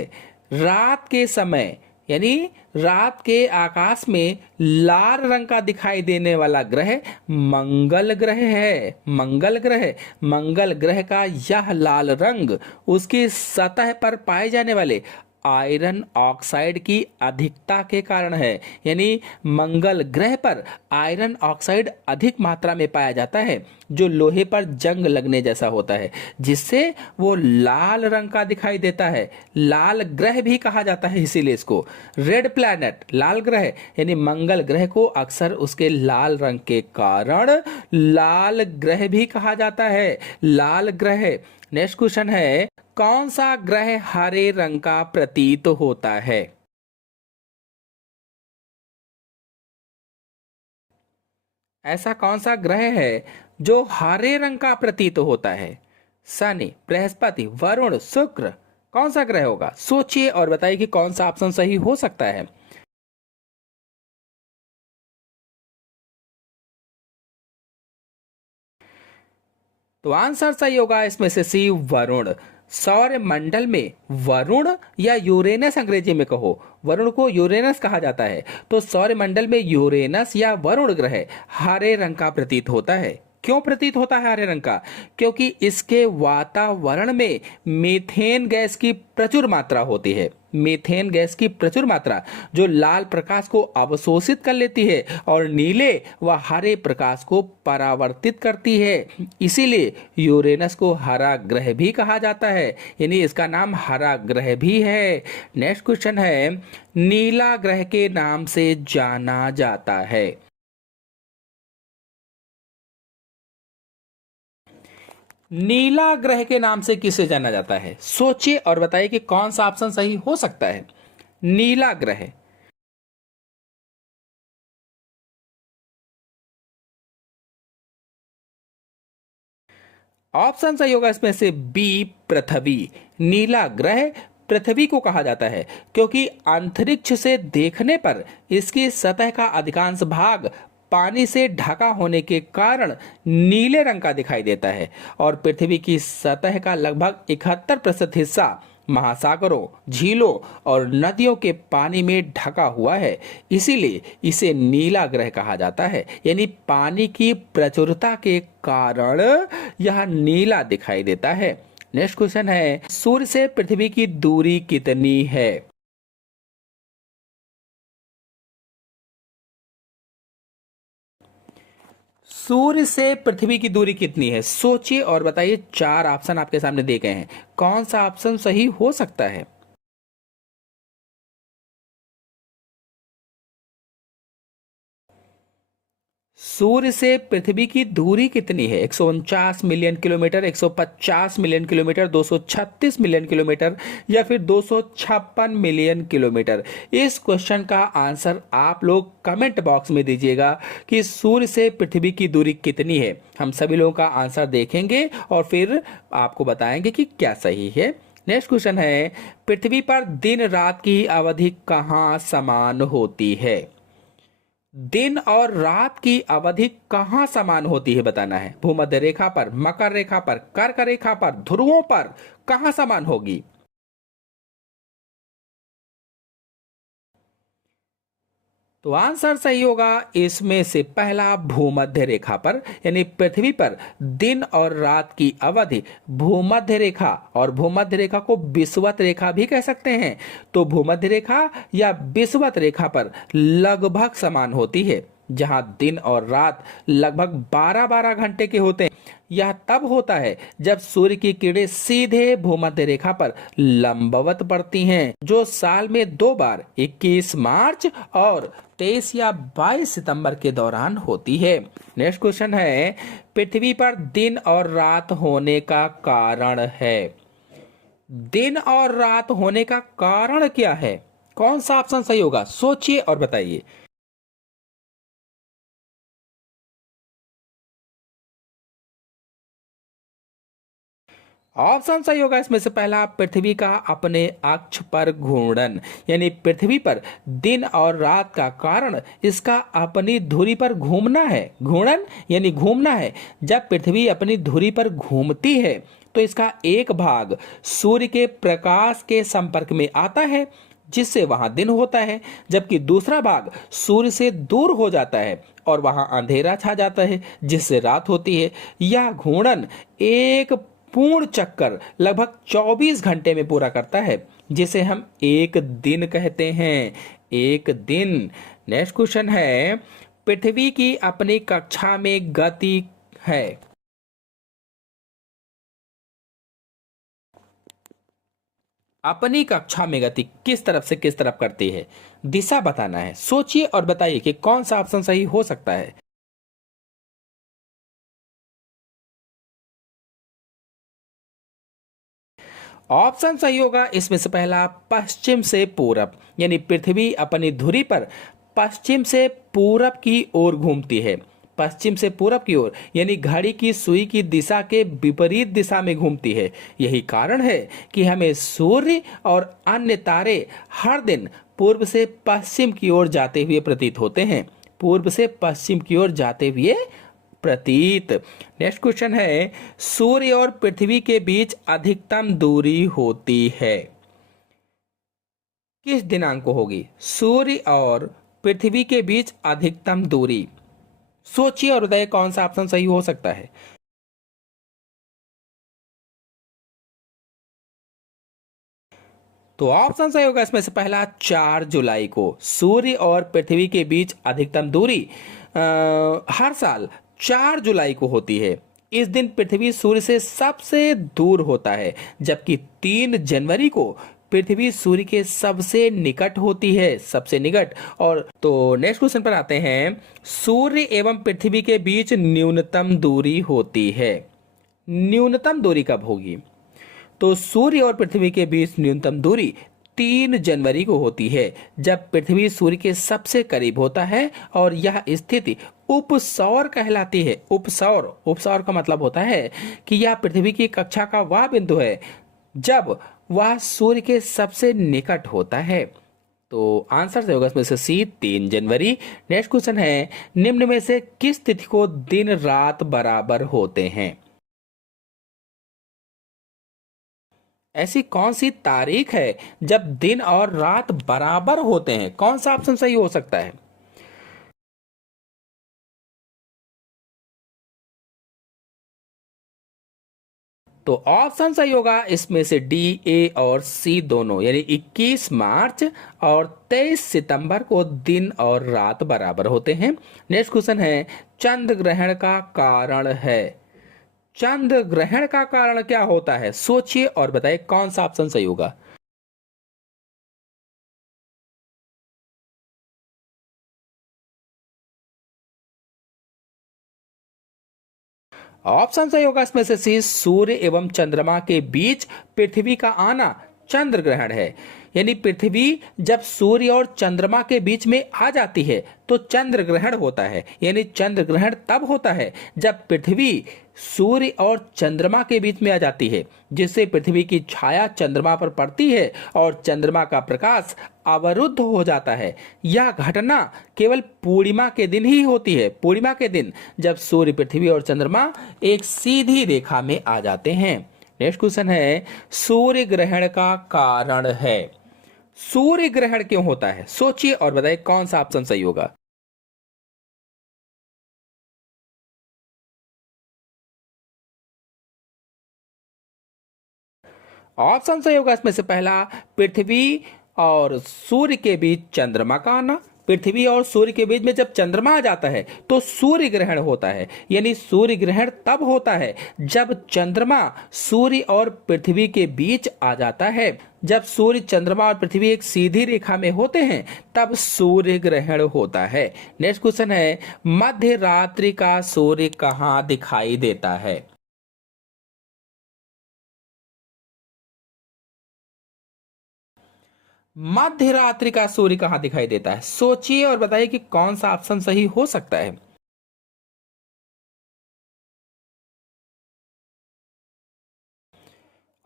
रात के समय यानी रात के आकाश में लाल रंग का दिखाई देने वाला ग्रह मंगल ग्रह है, मंगल ग्रह। मंगल ग्रह का यह लाल रंग उसकी सतह पर पाए जाने वाले आयरन ऑक्साइड की अधिकता के कारण है। यानी मंगल ग्रह पर आयरन ऑक्साइड अधिक मात्रा में पाया जाता है जो लोहे पर जंग लगने जैसा होता है, जिससे वो लाल रंग का दिखाई देता है। लाल ग्रह भी कहा जाता है, इसीलिए इसको रेड प्लैनेट, लाल ग्रह। यानी मंगल ग्रह को अक्सर उसके लाल रंग के कारण लाल ग्रह भी कहा जाता है, लाल ग्रह। नेक्स्ट क्वेश्चन है, कौन सा ग्रह हरे रंग का प्रतीत होता है? ऐसा कौन सा ग्रह है जो हरे रंग का प्रतीत होता है? शनि, बृहस्पति, वरुण, शुक्र। कौन सा ग्रह होगा? सोचिए और बताइए कि कौन सा ऑप्शन सही हो सकता है। तो आंसर सही होगा इसमें से सी, वरुण। सौर मंडल में वरुण या यूरेनस अंग्रेजी में कहो, वरुण को यूरेनस कहा जाता है। तो सौर मंडल में यूरेनस या वरुण ग्रह हरे रंग का प्रतीत होता है। क्यों प्रतीत होता है हरे रंग का? क्योंकि इसके वातावरण में मीथेन गैस की प्रचुर मात्रा होती है। मीथेन गैस की प्रचुर मात्रा जो लाल प्रकाश को अवशोषित कर लेती है और नीले व हरे प्रकाश को परावर्तित करती है। इसीलिए यूरेनस को हरा ग्रह भी कहा जाता है, यानी इसका नाम हरा ग्रह भी है। नेक्स्ट क्वेश्चन है, नीला ग्रह के नाम से जाना जाता है। नीला ग्रह के नाम से किसे जाना जाता है? सोचिए और बताइए कि कौन सा ऑप्शन सही हो सकता है। नीला ग्रह। ऑप्शन सही होगा इसमें से बी, पृथ्वी। नीला ग्रह पृथ्वी को कहा जाता है क्योंकि अंतरिक्ष से देखने पर इसकी सतह का अधिकांश भाग पानी से ढका होने के कारण नीले रंग का दिखाई देता है और पृथ्वी की सतह का लगभग 71% हिस्सा महासागरों, झीलों और नदियों के पानी में ढका हुआ है। इसीलिए इसे नीला ग्रह कहा जाता है, यानी पानी की प्रचुरता के कारण यह नीला दिखाई देता है। नेक्स्ट क्वेश्चन है, सूर्य से पृथ्वी की दूरी कितनी है? सूर्य से पृथ्वी की दूरी कितनी है? सोचिए और बताइए। चार ऑप्शन आपके सामने दिए गए हैं, कौन सा ऑप्शन सही हो सकता है? सूर्य से पृथ्वी की दूरी कितनी है? 149 million kilometre, 150 million kilometre, 236 million kilometre या फिर 256 मिलियन किलोमीटर? इस क्वेश्चन का आंसर आप लोग कमेंट बॉक्स में दीजिएगा कि सूर्य से पृथ्वी की दूरी कितनी है। हम सभी लोगों का आंसर देखेंगे और फिर आपको बताएंगे कि क्या सही है। नेक्स्ट क्वेश्चन है, पृथ्वी पर दिन रात की अवधि कहाँ समान होती है? दिन और रात की अवधि कहां समान होती है बताना है। भूमध्य रेखा पर, मकर रेखा पर, कर्क रेखा पर, ध्रुवों पर कहां समान होगी? तो आंसर सही होगा इसमें से पहला, भूमध्य रेखा पर। यानी पृथ्वी पर दिन और रात की अवधि भूमध्य रेखा, और भूमध्य रेखा को विषुवत रेखा भी कह सकते हैं, तो भूमध्य रेखा या विषुवत रेखा पर लगभग समान होती है। जहां दिन और रात लगभग 12-12 घंटे के होते हैं। यह तब होता है जब सूर्य की किरणें सीधे भूमध्य रेखा पर लंबवत पड़ती हैं, जो साल में दो बार 21 मार्च और 23 या 22 सितंबर के दौरान होती है। नेक्स्ट क्वेश्चन है, पृथ्वी पर दिन और रात होने का कारण है। दिन और रात होने का कारण क्या है? कौन सा ऑप्शन सही होगा? सोचिए और बताइए। ऑप्शन सही होगा इसमें से पहला, पृथ्वी का अपने अक्ष पर घूर्णन। यानी पृथ्वी पर दिन और रात का कारण इसका अपनी धुरी पर घूमना है। घूर्णन यानी घूमना है। जब पृथ्वी अपनी धुरी पर घूमती है तो इसका एक भाग सूर्य के प्रकाश के संपर्क में आता है, जिससे वहां दिन होता है, जबकि दूसरा भाग सूर्य से दूर हो जाता है और वहां अंधेरा छा जाता है, जिससे रात होती है। यह घूर्णन एक पूर्ण चक्कर लगभग 24 घंटे में पूरा करता है, जिसे हम एक दिन कहते हैं। एक दिन। नेक्स्ट क्वेश्चन है, पृथ्वी की अपनी कक्षा में गति है। अपनी कक्षा में गति किस तरफ से किस तरफ करती है? दिशा बताना है। सोचिए और बताइए कि कौन सा ऑप्शन सही हो सकता है। ऑप्शन सही होगा इसमें से पहला, पश्चिम से पूरब। यानी पृथ्वी अपनी धुरी पर पश्चिम से पूरब की ओर घूमती है। पश्चिम से पूरब की ओर, यानी घड़ी की सुई की दिशा के विपरीत दिशा में घूमती है। यही कारण है कि हमें सूर्य और अन्य तारे हर दिन पूर्व से पश्चिम की ओर जाते हुए प्रतीत होते हैं। पूर्व से पश्चिम की ओर जाते हुए प्रतीत। नेक्स्ट क्वेश्चन है, सूर्य और पृथ्वी के बीच अधिकतम दूरी होती है, किस दिनांक को होगी? सूर्य और पृथ्वी के बीच अधिकतम दूरी, सोचिए और बताइए कौन सा ऑप्शन सही हो सकता है। तो ऑप्शन सही होगा इसमें से पहला 4 जुलाई को। सूर्य और पृथ्वी के बीच अधिकतम दूरी हर साल 4 जुलाई को होती है। इस दिन पृथ्वी सूर्य से सबसे दूर होता है, जबकि 3 जनवरी को पृथ्वी सूर्य के सबसे निकट होती है, सबसे निकट। और तो नेक्स्ट क्वेश्चन पर आते हैं, सूर्य एवं पृथ्वी के बीच न्यूनतम दूरी होती है, न्यूनतम दूरी कब होगी? तो सूर्य और पृथ्वी के बीच न्यूनतम दूरी 3 जनवरी को होती है, जब पृथ्वी सूर्य के सबसे करीब होता है और यह स्थिति उपसौर कहलाती है। उपसौर, उपसौर का मतलब होता है कि यह पृथ्वी की कक्षा का वह बिंदु है जब वह सूर्य के सबसे निकट होता है। तो आंसर से होगा इसमें से सी, 3 जनवरी। नेक्स्ट क्वेश्चन है, निम्न में से किस तिथि को दिन रात बराबर होते हैं? ऐसी कौन सी तारीख है जब दिन और रात बराबर होते हैं? कौन सा ऑप्शन सही हो सकता है? तो ऑप्शन सही होगा इसमें से डी, ए और सी दोनों, यानी 21 मार्च और 23 सितंबर को दिन और रात बराबर होते हैं। नेक्स्ट क्वेश्चन है, चंद्र ग्रहण का कारण है। चंद्र ग्रहण का कारण क्या होता है? सोचिए और बताइए कौन सा ऑप्शन सही होगा। ऑप्शन सही होगा इसमें से सी, सूर्य एवं चंद्रमा के बीच पृथ्वी का आना चंद्र ग्रहण है। यानी पृथ्वी जब सूर्य और चंद्रमा के बीच में आ जाती है तो चंद्र ग्रहण होता है। यानी चंद्र ग्रहण तब होता है जब पृथ्वी सूर्य और चंद्रमा के बीच में आ जाती है, जिससे पृथ्वी की छाया चंद्रमा पर पड़ती है और चंद्रमा का प्रकाश अवरुद्ध हो जाता है। यह घटना केवल पूर्णिमा के दिन ही होती है, पूर्णिमा के दिन, जब सूर्य, पृथ्वी और चंद्रमा एक सीधी रेखा में आ जाते हैं। नेक्स्ट क्वेश्चन है, सूर्य ग्रहण का कारण है। सूर्य ग्रहण क्यों होता है? सोचिए और बताइए कौन सा ऑप्शन सही होगा। ऑप्शन सही होगा इसमें से पहला, पृथ्वी और सूर्य के बीच चंद्रमा का आना। पृथ्वी और सूर्य के बीच में जब चंद्रमा आ जाता है तो सूर्य ग्रहण होता है। यानी सूर्य ग्रहण तब होता है जब चंद्रमा सूर्य और पृथ्वी के बीच आ जाता है। जब सूर्य, चंद्रमा और पृथ्वी एक सीधी रेखा में होते हैं तब सूर्य ग्रहण होता है। नेक्स्ट क्वेश्चन है, मध्य रात्रि का सूर्य कहाँ दिखाई देता है? मध्य रात्रि का सूर्य कहाँ दिखाई देता है? सोचिए और बताइए कि कौन सा ऑप्शन सही हो सकता है।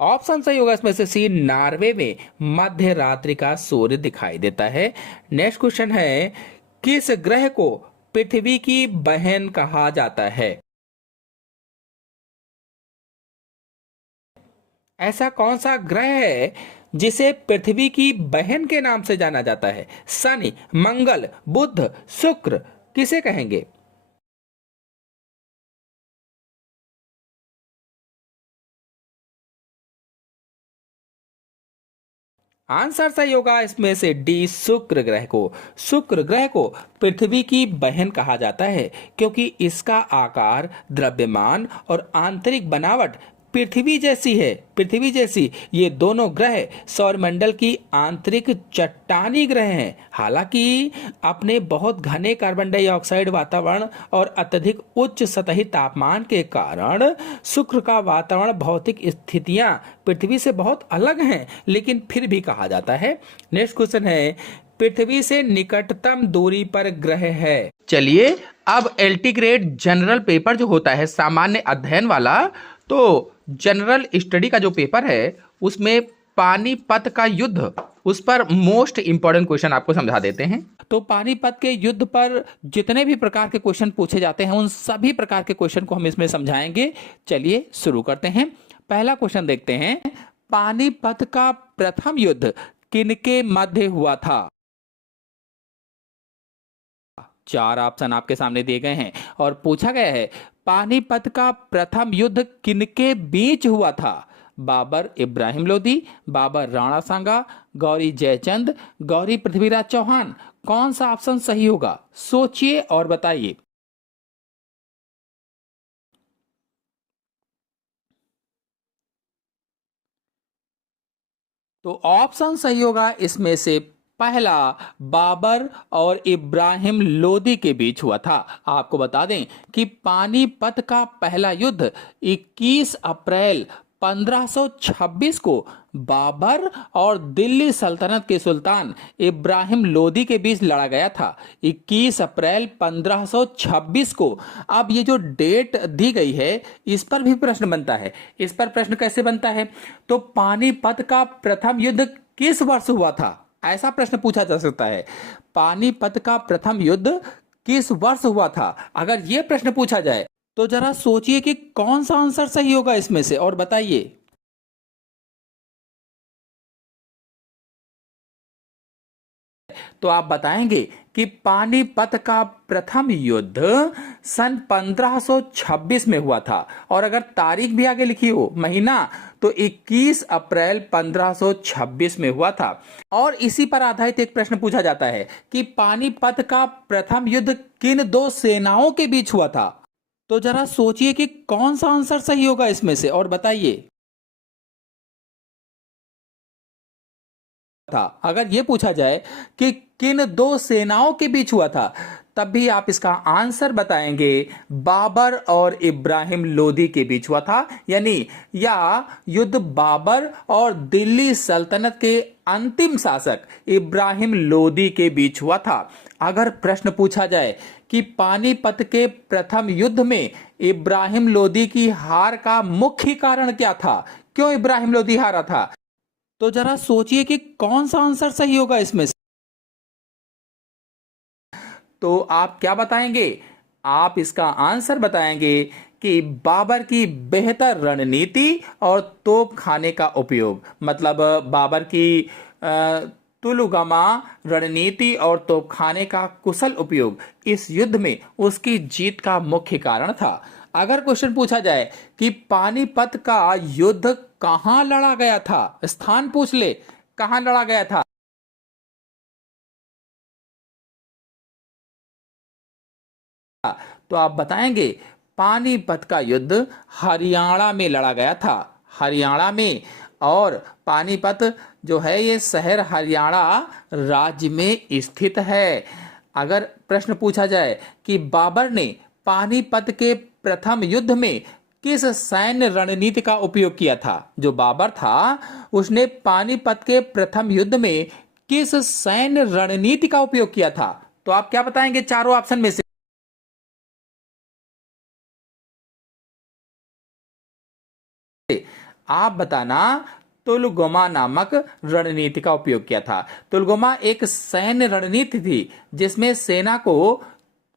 ऑप्शन सही होगा इसमें से सी, नॉर्वे में मध्य रात्रि का सूर्य दिखाई देता है। नेक्स्ट क्वेश्चन है, किस ग्रह को पृथ्वी की बहन कहा जाता है? ऐसा कौन सा ग्रह है जिसे पृथ्वी की बहन के नाम से जाना जाता है? शनि, मंगल, बुध, शुक्र, किसे कहेंगे? आंसर सही होगा इसमें से डी, शुक्र ग्रह को। शुक्र ग्रह को पृथ्वी की बहन कहा जाता है क्योंकि इसका आकार, द्रव्यमान और आंतरिक बनावट पृथ्वी जैसी है। पृथ्वी जैसी ये दोनों ग्रह सौरमंडल की आंतरिक चट्टानी ग्रह हैं। हालांकि अपने बहुत घने कार्बन डाइऑक्साइड वातावरण और अत्यधिक उच्च सतही तापमान के कारण शुक्र का वातावरण, भौतिक स्थितियां पृथ्वी से बहुत अलग हैं, लेकिन फिर भी कहा जाता है। नेक्स्ट क्वेश्चन है, पृथ्वी से निकटतम दूरी पर ग्रह है। चलिए अब एलटी ग्रेड जनरल पेपर जो होता है सामान्य अध्ययन वाला, तो जनरल स्टडी का जो पेपर है उसमें पानीपत का युद्ध, उस पर मोस्ट इंपॉर्टेंट क्वेश्चन आपको समझा देते हैं। तो पानीपत के युद्ध पर जितने भी प्रकार के क्वेश्चन पूछे जाते हैं उन सभी प्रकार के क्वेश्चन को हम इसमें समझाएंगे। चलिए शुरू करते हैं। पहला क्वेश्चन देखते हैं, पानीपत का प्रथम युद्ध किनके मध्य हुआ था? चार ऑप्शन आपके सामने दिए गए हैं और पूछा गया है पानीपत का प्रथम युद्ध किनके बीच हुआ था? बाबर इब्राहिम लोदी, बाबर राणा सांगा, गौरी जयचंद, गौरी पृथ्वीराज चौहान। कौन सा ऑप्शन सही होगा? सोचिए और बताइए। तो ऑप्शन सही होगा इसमें से पहला, बाबर और इब्राहिम लोदी के बीच हुआ था। आपको बता दें कि पानीपत का पहला युद्ध 21 अप्रैल 1526 को बाबर और दिल्ली सल्तनत के सुल्तान इब्राहिम लोदी के बीच लड़ा गया था। 21 अप्रैल 1526 को। अब ये जो डेट दी गई है इस पर भी प्रश्न बनता है। इस पर प्रश्न कैसे बनता है? तो पानीपत का प्रथम युद्ध किस वर्ष हुआ था, ऐसा प्रश्न पूछा जा सकता है। पानीपत का प्रथम युद्ध किस वर्ष हुआ था? अगर यह प्रश्न पूछा जाए तो जरा सोचिए कि कौन सा आंसर सही होगा इसमें से और बताइए। तो आप बताएंगे कि पानीपत का प्रथम युद्ध सन 1526 में हुआ था। और अगर तारीख भी आगे लिखी हो, महीना, तो 21 अप्रैल 1526 में हुआ था। और इसी पर आधारित एक प्रश्न पूछा जाता है कि पानीपत का प्रथम युद्ध किन दो सेनाओं के बीच हुआ था? तो जरा सोचिए कि कौन सा आंसर सही होगा इसमें से और बताइए। था अगर यह पूछा जाए कि किन दो सेनाओं के बीच हुआ था, तब भी आप इसका आंसर बताएंगे बाबर और इब्राहिम लोदी के बीच हुआ था। यानी या युद्ध बाबर और दिल्ली सल्तनत के अंतिम शासक इब्राहिम लोदी के बीच हुआ था। अगर प्रश्न पूछा जाए कि पानीपत के प्रथम युद्ध में इब्राहिम लोदी की हार का मुख्य कारण क्या था, क्यों इब्राहिम लोदी हारा था, तो जरा सोचिए कि कौन सा आंसर सही होगा इसमें से। तो आप क्या बताएंगे? आप इसका आंसर बताएंगे कि बाबर की बेहतर रणनीति और तोप खाने का उपयोग, मतलब बाबर की तुलुगमा रणनीति और तोपखाने का कुशल उपयोग इस युद्ध में उसकी जीत का मुख्य कारण था। अगर क्वेश्चन पूछा जाए कि पानीपत का युद्ध कहां लड़ा गया था, स्थान पूछ ले, कहां लड़ा गया था, तो आप बताएंगे पानीपत का युद्ध हरियाणा में लड़ा गया था। हरियाणा में। और पानीपत जो है ये शहर हरियाणा राज्य में स्थित है। अगर प्रश्न पूछा जाए कि बाबर ने पानीपत के प्रथम युद्ध में किस सैन्य रणनीति का उपयोग किया था, जो बाबर था उसने पानीपत के प्रथम युद्ध में किस सैन्य रणनीति का उपयोग किया था, तो आप क्या बताएंगे चारों ऑप्शन में से? आप बताना तुलगोमा नामक रणनीति का उपयोग किया था। तुलगोमा एक सैन्य रणनीति थी जिसमें सेना को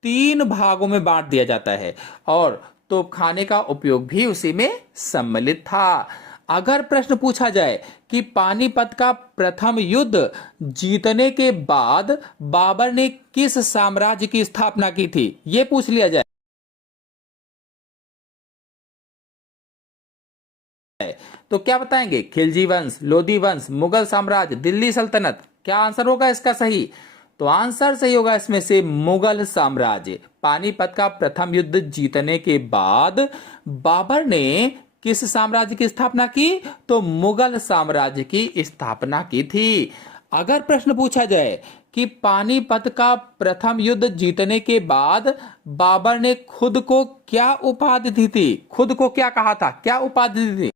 3 भागों में बांट दिया जाता है और तोपखाने का उपयोग भी उसी में सम्मिलित था। अगर प्रश्न पूछा जाए कि पानीपत का प्रथम युद्ध जीतने के बाद बाबर ने किस साम्राज्य की स्थापना की थी, यह पूछ लिया जाए, तो क्या बताएंगे? खिलजी वंश, लोधी वंश, मुगल साम्राज्य, दिल्ली सल्तनत। क्या आंसर होगा इसका सही? तो आंसर सही होगा इसमें से मुगल साम्राज्य। पानीपत का प्रथम युद्ध जीतने के बाद बाबर ने किस साम्राज्य की स्थापना की? तो मुगल साम्राज्य की स्थापना की थी। अगर प्रश्न पूछा जाए कि पानीपत का प्रथम युद्ध जीतने के बाद बाबर ने खुद को क्या उपाधि दी थी, खुद को क्या कहा था, क्या उपाधि दी थी,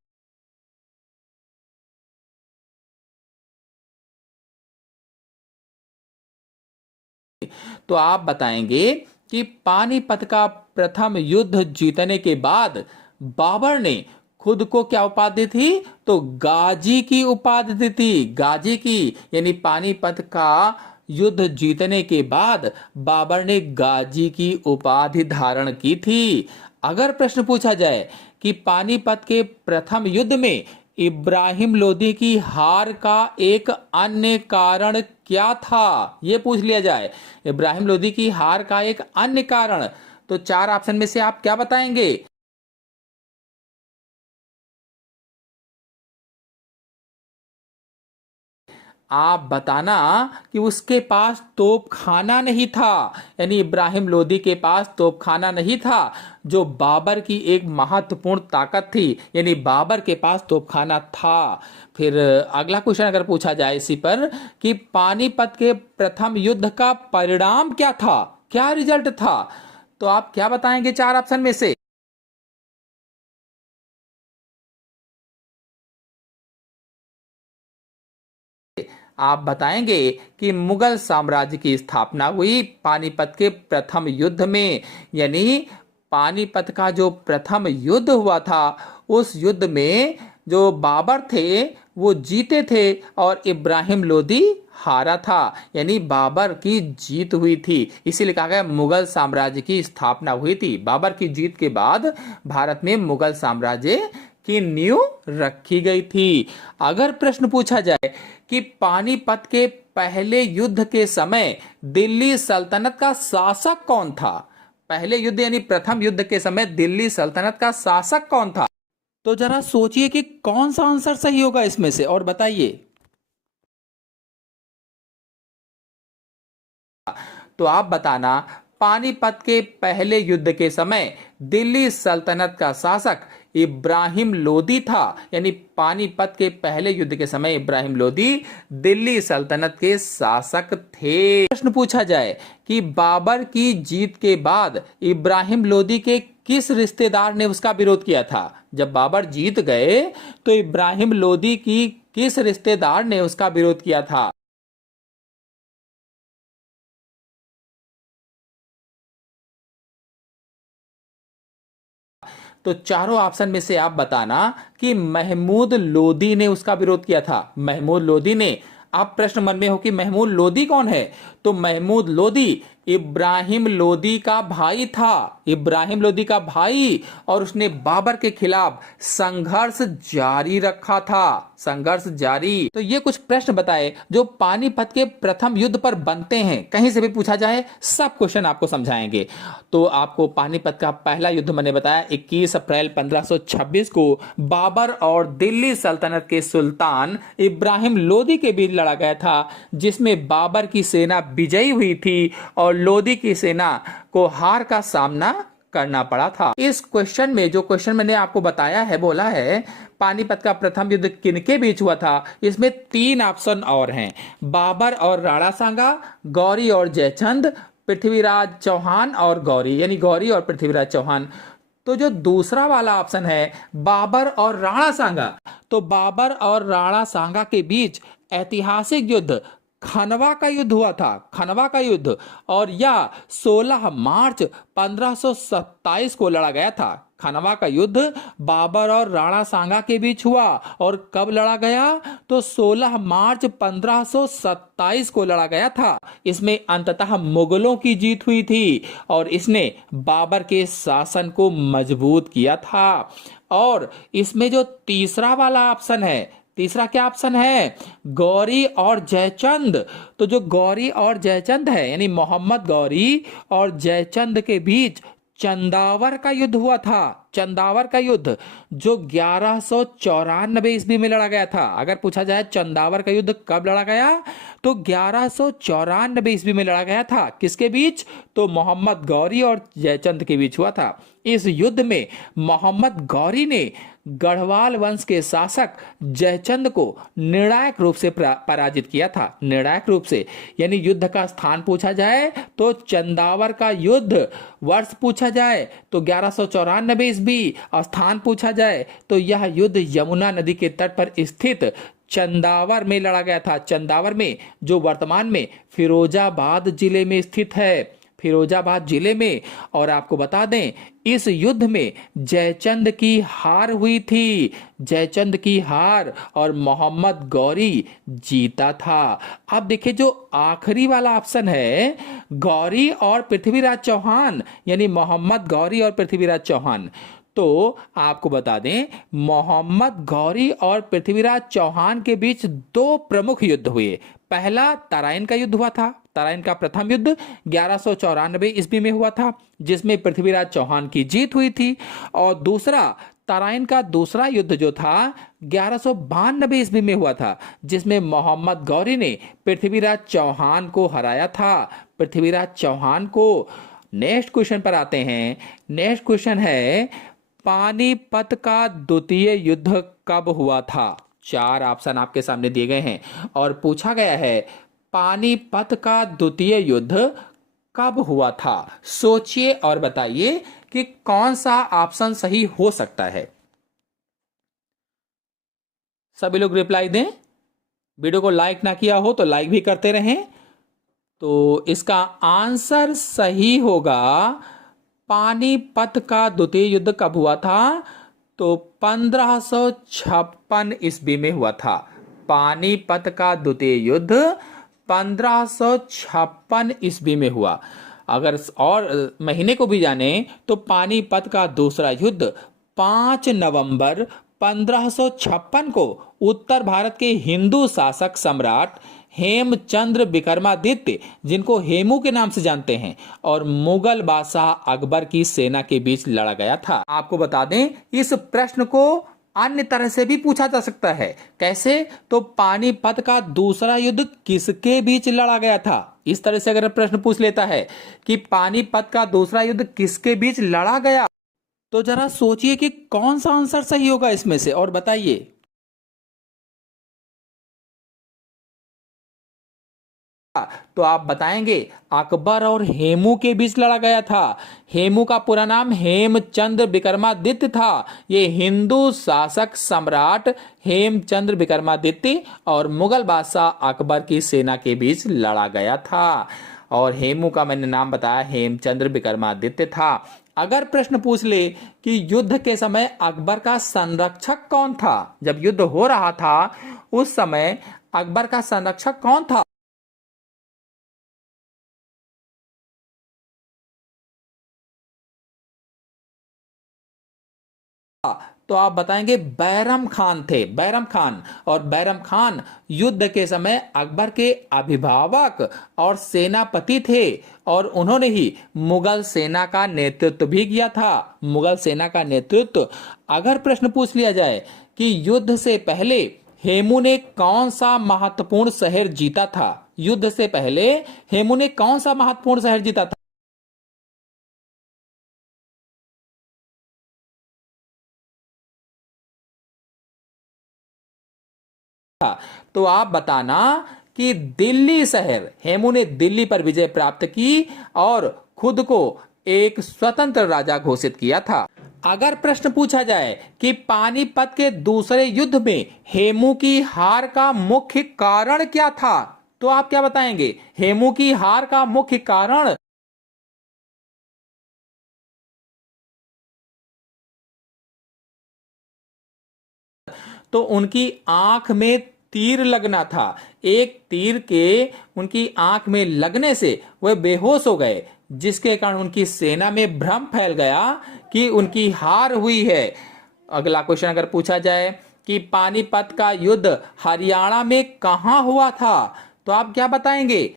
तो आप बताएंगे कि पानीपत का प्रथम युद्ध जीतने के बाद बाबर ने खुद को क्या उपाधि थी? तो गाजी की उपाधि दी थी, गाजी की। यानी पानीपत का युद्ध जीतने के बाद बाबर ने गाजी की उपाधि धारण की थी। अगर प्रश्न पूछा जाए कि पानीपत के प्रथम युद्ध में इब्राहिम लोदी की हार का एक अन्य कारण क्या था, यह पूछ लिया जाए, इब्राहिम लोदी की हार का एक अन्य कारण, तो चार ऑप्शन में से आप क्या बताएंगे? आप बताना कि उसके पास तोपखाना नहीं था। यानी इब्राहिम लोदी के पास तोपखाना नहीं था, जो बाबर की एक महत्वपूर्ण ताकत थी। यानी बाबर के पास तोपखाना था। फिर अगला क्वेश्चन अगर पूछा जाए इसी पर कि पानीपत के प्रथम युद्ध का परिणाम क्या था, क्या रिजल्ट था, तो आप क्या बताएंगे चार ऑप्शन में से? आप बताएंगे कि मुगल साम्राज्य की स्थापना हुई पानीपत के प्रथम युद्ध में। यानी पानीपत का जो प्रथम युद्ध हुआ था, उस युद्ध में जो बाबर थे वो जीते थे और इब्राहिम लोदी हारा था। यानी बाबर की जीत हुई थी, इसीलिए कहा गया मुगल साम्राज्य की स्थापना हुई थी। बाबर की जीत के बाद भारत में मुगल साम्राज्य की नींव रखी गई थी। अगर प्रश्न पूछा जाए कि पानीपत के पहले युद्ध के समय दिल्ली सल्तनत का शासक कौन था, पहले युद्ध यानी प्रथम युद्ध के समय दिल्ली सल्तनत का शासक कौन था, तो जरा सोचिए कि कौन सा आंसर सही होगा इसमें से और बताइए। तो आप बताना पानीपत के पहले युद्ध के समय दिल्ली सल्तनत का शासक इब्राहिम लोदी था। यानी पानीपत के पहले युद्ध के समय इब्राहिम लोदी दिल्ली सल्तनत के शासक थे। प्रश्न पूछा जाए कि बाबर की जीत के बाद इब्राहिम लोदी के किस रिश्तेदार ने उसका विरोध किया था? जब बाबर जीत गए तो इब्राहिम लोदी की किस रिश्तेदार ने उसका विरोध किया था? तो चारों ऑप्शन में से आप बताना कि महमूद लोदी ने उसका विरोध किया था। महमूद लोदी ने। आप प्रश्न मन में हो कि महमूद लोदी कौन है, तो महमूद लोदी इब्राहिम लोदी का भाई था, इब्राहिम लोदी का भाई, और उसने बाबर के खिलाफ संघर्ष जारी रखा था, संघर्ष जारी। तो ये कुछ प्रश्न बताए जो पानीपत के प्रथम युद्ध पर बनते हैं, कहीं से भी पूछा जाए सब क्वेश्चन आपको समझाएंगे। तो आपको पानीपत का पहला युद्ध मैंने बताया 21 अप्रैल 1526 को बाबर और दिल्ली सल्तनत के सुल्तान इब्राहिम लोदी के बीच लड़ा गया था, जिसमें बाबर की सेना विजयी हुई थी और लोदी की सेना को हार का सामना करना पड़ा था। इस क्वेश्चन में जो क्वेश्चन मैंने आपको बताया है, बोला है पानीपत का प्रथम युद्ध किनके बीच हुआ था, इसमें तीन ऑप्शन और हैं, बाबर और राणा सांगा, गौरी और जयचंद, पृथ्वीराज चौहान और गौरी, यानी गौरी और पृथ्वीराज चौहान। तो जो दूसरा वाला ऑप्शन है बाबर और राणा सांगा, तो बाबर और राणा सांगा के बीच ऐतिहासिक युद्ध खनवा का युद्ध हुआ था, खनवा का युद्ध, और यह 16 मार्च 1527 को लड़ा गया था। खनवा का युद्ध बाबर और राणा सांगा के बीच हुआ, और कब लड़ा गया, तो 16 मार्च 1527 को लड़ा गया था। इसमें अंततः मुगलों की जीत हुई थी और इसने बाबर के शासन को मजबूत किया था। और इसमें जो तीसरा वाला ऑप्शन है, तीसरा क्या ऑप्शन है, गौरी और जयचंद, तो जो गौरी और जयचंद है यानी मोहम्मद गौरी और जयचंद के बीच चंदावर का युद्ध हुआ था, चंदावर का युद्ध जो 1194 ईस्वी में लड़ा गया था। अगर पूछा जाए चंदावर का युद्ध कब लड़ा गया, तो 1194 ईस्वी में लड़ा गया था। किसके बीच, तो मोहम्मद गौरी और जयचंद के बीच हुआ था। इस युद्ध में मोहम्मद गौरी ने गढ़वाल वंश के शासक जयचंद को निर्णायक रूप से पराजित किया था, निर्णायक रूप से। यानी युद्ध का स्थान पूछा जाए तो चंदावर का युद्ध, वर्ष पूछा जाए तो 1194 ईस्वी, स्थान पूछा जाए तो यह युद्ध यमुना नदी के तट पर स्थित चंदावर में लड़ा गया था। चंदावर में, जो वर्तमान में फिरोजाबाद जिले में स्थित है, फिरोजाबाद जिले में। और आपको बता दें इस युद्ध में जयचंद की हार हुई थी, जयचंद की हार, और मोहम्मद गौरी जीता था। अब देखिए जो आखिरी वाला ऑप्शन है गौरी और पृथ्वीराज चौहान, यानी मोहम्मद गौरी और पृथ्वीराज चौहान, तो आपको बता दें मोहम्मद गौरी और पृथ्वीराज चौहान के बीच दो प्रमुख युद्ध हुए। पहला तराइन का युद्ध हुआ था, तराइन का प्रथम युद्ध 1194 ईस्वी में हुआ था जिसमें पृथ्वीराज चौहान की जीत हुई थी। और दूसरा तराइन का दूसरा युद्ध जो था 1192 ईस्वी में हुआ था जिसमें मोहम्मद गौरी ने पृथ्वीराज चौहान को हराया था, पृथ्वीराज चौहान को। नेक्स्ट क्वेश्चन पर आते हैं। नेक्स्ट क्वेश्चन है पानीपत का द्वितीय युद्ध कब हुआ था? चार ऑप्शन आपके सामने दिए गए हैं और पूछा गया है पानीपत का द्वितीय युद्ध कब हुआ था। सोचिए और बताइए कि कौन सा ऑप्शन सही हो सकता है। सभी लोग रिप्लाई दें। वीडियो को लाइक ना किया हो तो लाइक भी करते रहें। तो इसका आंसर सही होगा पानीपत का द्वितीय युद्ध कब हुआ था? तो 1556 ईस्वी में हुआ था। पानीपत का द्वितीय युद्ध 1556 ईस्वी में हुआ। अगर और महीने को भी जाने तो पानीपत का दूसरा युद्ध 5 नवंबर 1556 को उत्तर भारत के हिंदू शासक सम्राट हेमचंद्र विक्रमादित्य, जिनको हेमू के नाम से जानते हैं, और मुगल बादशाह अकबर की सेना के बीच लड़ा गया था। आपको बता दें इस प्रश्न को अन्य तरह से भी पूछा जा सकता है। कैसे? तो पानीपत का दूसरा युद्ध किसके बीच लड़ा गया था, इस तरह से अगर प्रश्न पूछ लेता है कि पानीपत का दूसरा युद्ध किसके बीच लड़ा गया, तो जरा सोचिए कि कौन सा आंसर सही होगा इसमें से और बताइए। तो आप बताएंगे अकबर और हेमू के बीच लड़ा गया था। हेमू का पूरा नाम हेमचंद्र विक्रमादित्य था। ये हिंदू शासक सम्राट हेमचंद्र विक्रमादित्य और मुगल बादशाह अकबर की सेना के बीच लड़ा गया था। और हेमू का मैंने नाम बताया हेमचंद्र विक्रमादित्य था। अगर प्रश्न पूछ ले कि युद्ध के समय अकबर का संरक्षक कौन था, जब युद्ध हो रहा था उस समय अकबर का संरक्षक कौन था, तो आप बताएंगे बैरम खान थे, बैरम खान। और बैरम खान युद्ध के समय अकबर के अभिभावक और सेनापति थे और उन्होंने ही मुगल सेना का नेतृत्व भी किया था, मुगल सेना का नेतृत्व। अगर प्रश्न पूछ लिया जाए कि युद्ध से पहले हेमू ने कौन सा महत्वपूर्ण शहर जीता था, युद्ध से पहले हेमू ने कौन सा महत्वपूर्ण शहर जीता था, तो आप बताना कि दिल्ली शहर, हेमू ने दिल्ली पर विजय प्राप्त की और खुद को एक स्वतंत्र राजा घोषित किया था। अगर प्रश्न पूछा जाए कि पानीपत के दूसरे युद्ध में हेमू की हार का मुख्य कारण क्या था, तो आप क्या बताएंगे? हेमू की हार का मुख्य कारण तो उनकी आंख में तीर लगना था। एक तीर के उनकी आंख में लगने से वह बेहोश हो गए, जिसके कारण उनकी सेना में भ्रम फैल गया कि उनकी हार हुई है। अगला क्वेश्चन अगर पूछा जाए कि पानीपत का युद्ध हरियाणा में कहां हुआ था, तो आप क्या बताएंगे?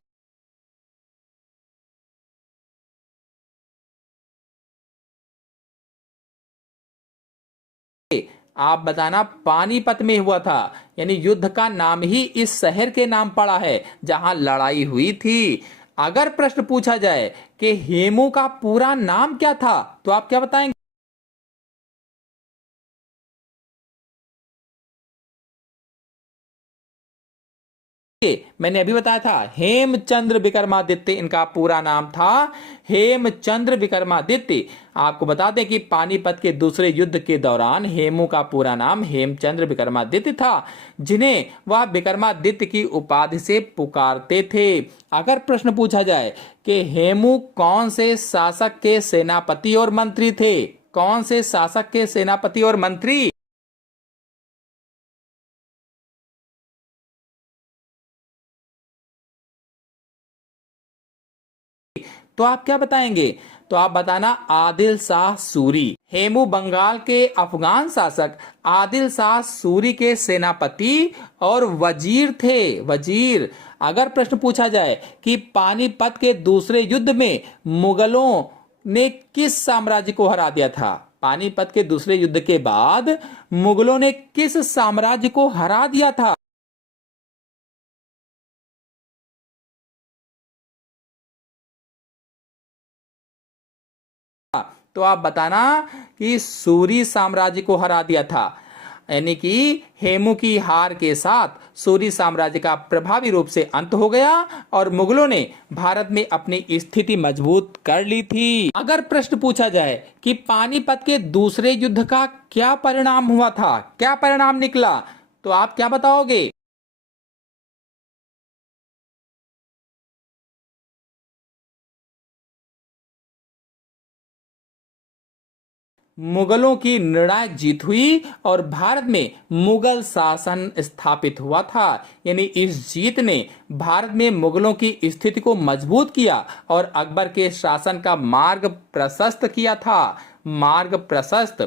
आप बताना पानीपत में हुआ था, यानी युद्ध का नाम ही इस शहर के नाम पड़ा है जहां लड़ाई हुई थी। अगर प्रश्न पूछा जाए कि हेमू का पूरा नाम क्या था, तो आप क्या बताएंगे? मैंने अभी बताया था हेमचंद्र विक्रमादित्य इनका पूरा नाम था, हेमचंद्र विक्रमादित्य। आपको बता दें कि पानीपत के दूसरे युद्ध के दौरान हेमू का पूरा नाम हेमचंद्र विक्रमादित्य था, जिन्हें वह विक्रमादित्य की उपाधि से पुकारते थे। अगर प्रश्न पूछा जाए कि हेमू कौन से शासक के सेनापति और मंत्री थे, कौन से शासक के सेनापति और मंत्री, तो आप क्या बताएंगे? तो आप बताना आदिल शाह सूरी। हेमू बंगाल के अफगान शासक आदिल शाह सूरी के सेनापति और वजीर थे, वजीर। अगर प्रश्न पूछा जाए कि पानीपत के दूसरे युद्ध में मुगलों ने किस साम्राज्य को हरा दिया था, पानीपत के दूसरे युद्ध के बाद मुगलों ने किस साम्राज्य को हरा दिया था, तो आप बताना कि सूरी साम्राज्य को हरा दिया था। यानी कि हेमू की हार के साथ सूरी साम्राज्य का प्रभावी रूप से अंत हो गया और मुगलों ने भारत में अपनी स्थिति मजबूत कर ली थी। अगर प्रश्न पूछा जाए कि पानीपत के दूसरे युद्ध का क्या परिणाम हुआ था, क्या परिणाम निकला, तो आप क्या बताओगे? मुगलों की निर्णायक जीत हुई और भारत में मुगल शासन स्थापित हुआ था। यानी इस जीत ने भारत में मुगलों की स्थिति को मजबूत किया और अकबर के शासन का मार्ग प्रशस्त किया था, मार्ग प्रशस्त।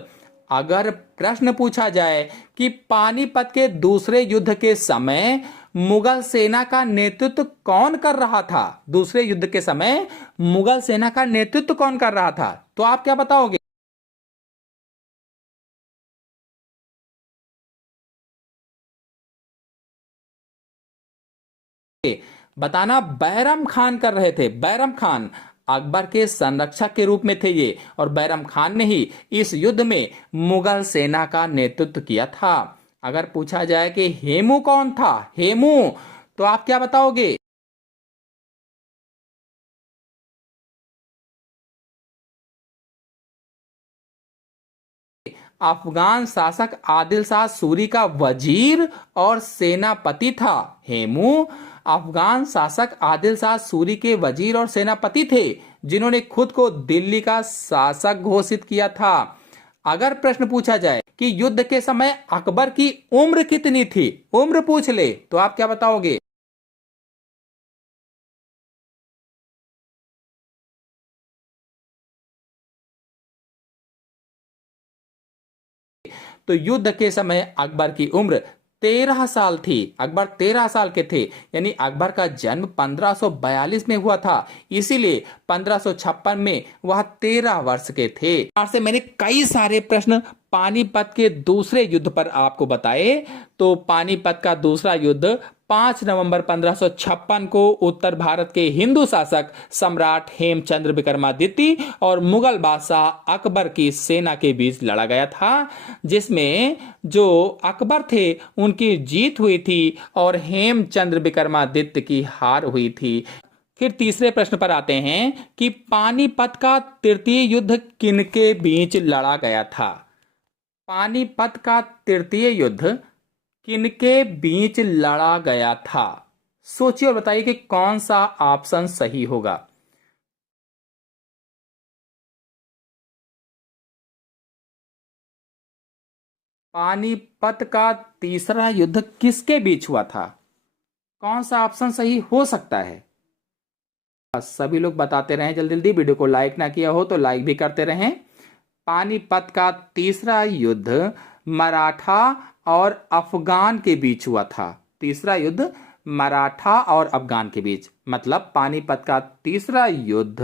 अगर प्रश्न पूछा जाए कि पानीपत के दूसरे युद्ध के समय मुगल सेना का नेतृत्व कौन कर रहा था, दूसरे युद्ध के समय मुगल सेना का नेतृत्व कौन कर रहा था, तो आप क्या बताओगे? बताना बैरम खान कर रहे थे, बैरम खान अकबर के संरक्षक के रूप में थे ये, और बैरम खान ने ही इस युद्ध में मुगल सेना का नेतृत्व किया था। अगर पूछा जाए कि हेमू कौन था, हेमू, तो आप क्या बताओगे? अफगान शासक आदिल शाह सूरी का वजीर और सेनापति था। हेमू अफगान शासक आदिल शाह सूरी के वजीर और सेनापति थे, जिन्होंने खुद को दिल्ली का शासक घोषित किया था। अगर प्रश्न पूछा जाए कि युद्ध के समय अकबर की उम्र कितनी थी, उम्र पूछ ले, तो आप क्या बताओगे? तो युद्ध के समय अकबर की उम्र 13 साल थी, अकबर 13 साल के थे। यानी अकबर का जन्म 1542 में हुआ था, इसीलिए 1556 में वह 13 वर्ष के थे। से मैंने कई सारे प्रश्न पानीपत के दूसरे युद्ध पर आपको बताए। तो पानीपत का दूसरा युद्ध 5 नवंबर 1556 को उत्तर भारत के हिंदू शासक सम्राट हेमचंद्र विक्रमादित्य और मुगल बादशाह अकबर की सेना के बीच लड़ा गया था, जिसमें जो अकबर थे उनकी जीत हुई थी और हेमचंद्र विक्रमादित्य की हार हुई थी। फिर तीसरे प्रश्न पर आते हैं कि पानीपत का तृतीय युद्ध किनके बीच लड़ा गया था, पानीपत का तृतीय युद्ध किनके बीच लड़ा गया था? सोचिए और बताइए कि कौन सा ऑप्शन सही होगा। पानीपत का तीसरा युद्ध किसके बीच हुआ था? कौन सा ऑप्शन सही हो सकता है? सभी लोग बताते रहें जल्दी जल्दी, वीडियो को लाइक ना किया हो तो लाइक भी करते रहें। पानीपत का तीसरा युद्ध मराठा और अफगान के बीच हुआ था, तीसरा युद्ध मराठा और अफगान के बीच, मतलब पानीपत का तीसरा युद्ध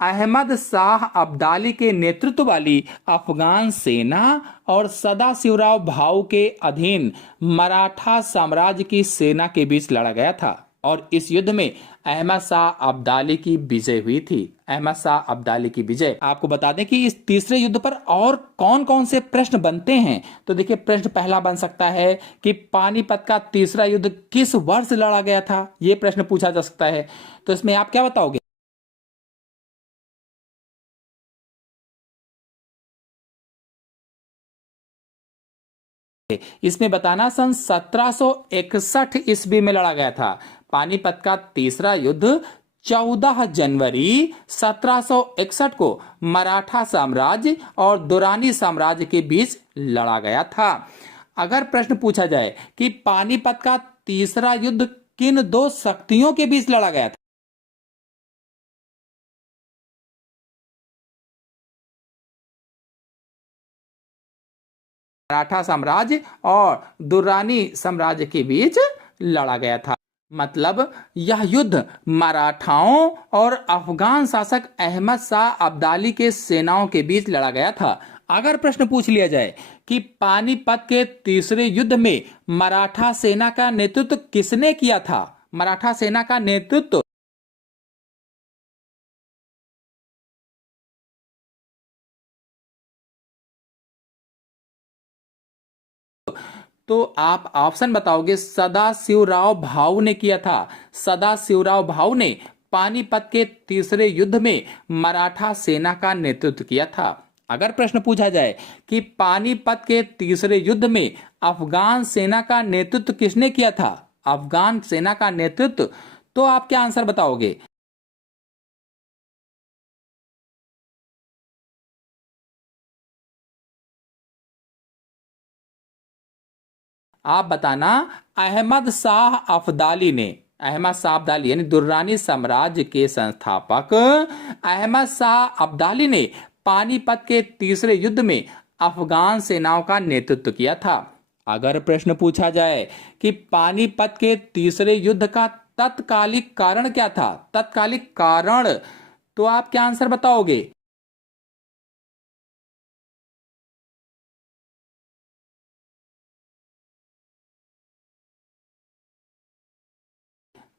अहमद शाह अब्दाली के नेतृत्व वाली अफगान सेना और सदाशिवराव भाऊ के अधीन मराठा साम्राज्य की सेना के बीच लड़ा गया था। और इस युद्ध में अहमद शाह अब्दाली की विजय हुई थी। अहमद शाह अब्दाली की विजय। आपको बता दें कि इस तीसरे युद्ध पर और कौन कौन से प्रश्न बनते हैं। तो देखिए, प्रश्न पहला बन सकता है कि पानीपत का तीसरा युद्ध किस वर्ष लड़ा गया था, यह प्रश्न पूछा जा सकता है। तो इसमें आप क्या बताओगे? इसमें बताना सन 1761 ईस्वी में लड़ा गया था। पानीपत का तीसरा युद्ध 14 जनवरी 1761 को मराठा साम्राज्य और दुरानी साम्राज्य के बीच लड़ा गया था। अगर प्रश्न पूछा जाए कि पानीपत का तीसरा युद्ध किन दो शक्तियों के बीच लड़ा गया था, मराठा साम्राज्य और दुर्रानी साम्राज्य के बीच लड़ा गया था। मतलब यह युद्ध मराठाओं और अफगान शासक अहमद शाह अब्दाली के सेनाओं के बीच लड़ा गया था। अगर प्रश्न पूछ लिया जाए कि पानीपत के तीसरे युद्ध में मराठा सेना का नेतृत्व किसने किया था, मराठा सेना का नेतृत्व तो आप ऑप्शन बताओगे। सदाशिवराव भाऊ ने किया था। सदाशिवराव भाऊ ने पानीपत के तीसरे युद्ध में मराठा सेना का नेतृत्व किया था। अगर प्रश्न पूछा जाए कि पानीपत के तीसरे युद्ध में अफगान सेना का नेतृत्व किसने किया था, अफगान सेना का नेतृत्व, तो आप क्या आंसर बताओगे? आप बताना। अहमद शाह अब्दाली ने, अहमद शाह अब्दाली यानी दुर्रानी साम्राज्य के संस्थापक अहमद शाह अब्दाली ने पानीपत के तीसरे युद्ध में अफगान सेनाओं का नेतृत्व किया था। अगर प्रश्न पूछा जाए कि पानीपत के तीसरे युद्ध का तत्कालिक कारण क्या था, तत्कालिक कारण, तो आप क्या आंसर बताओगे?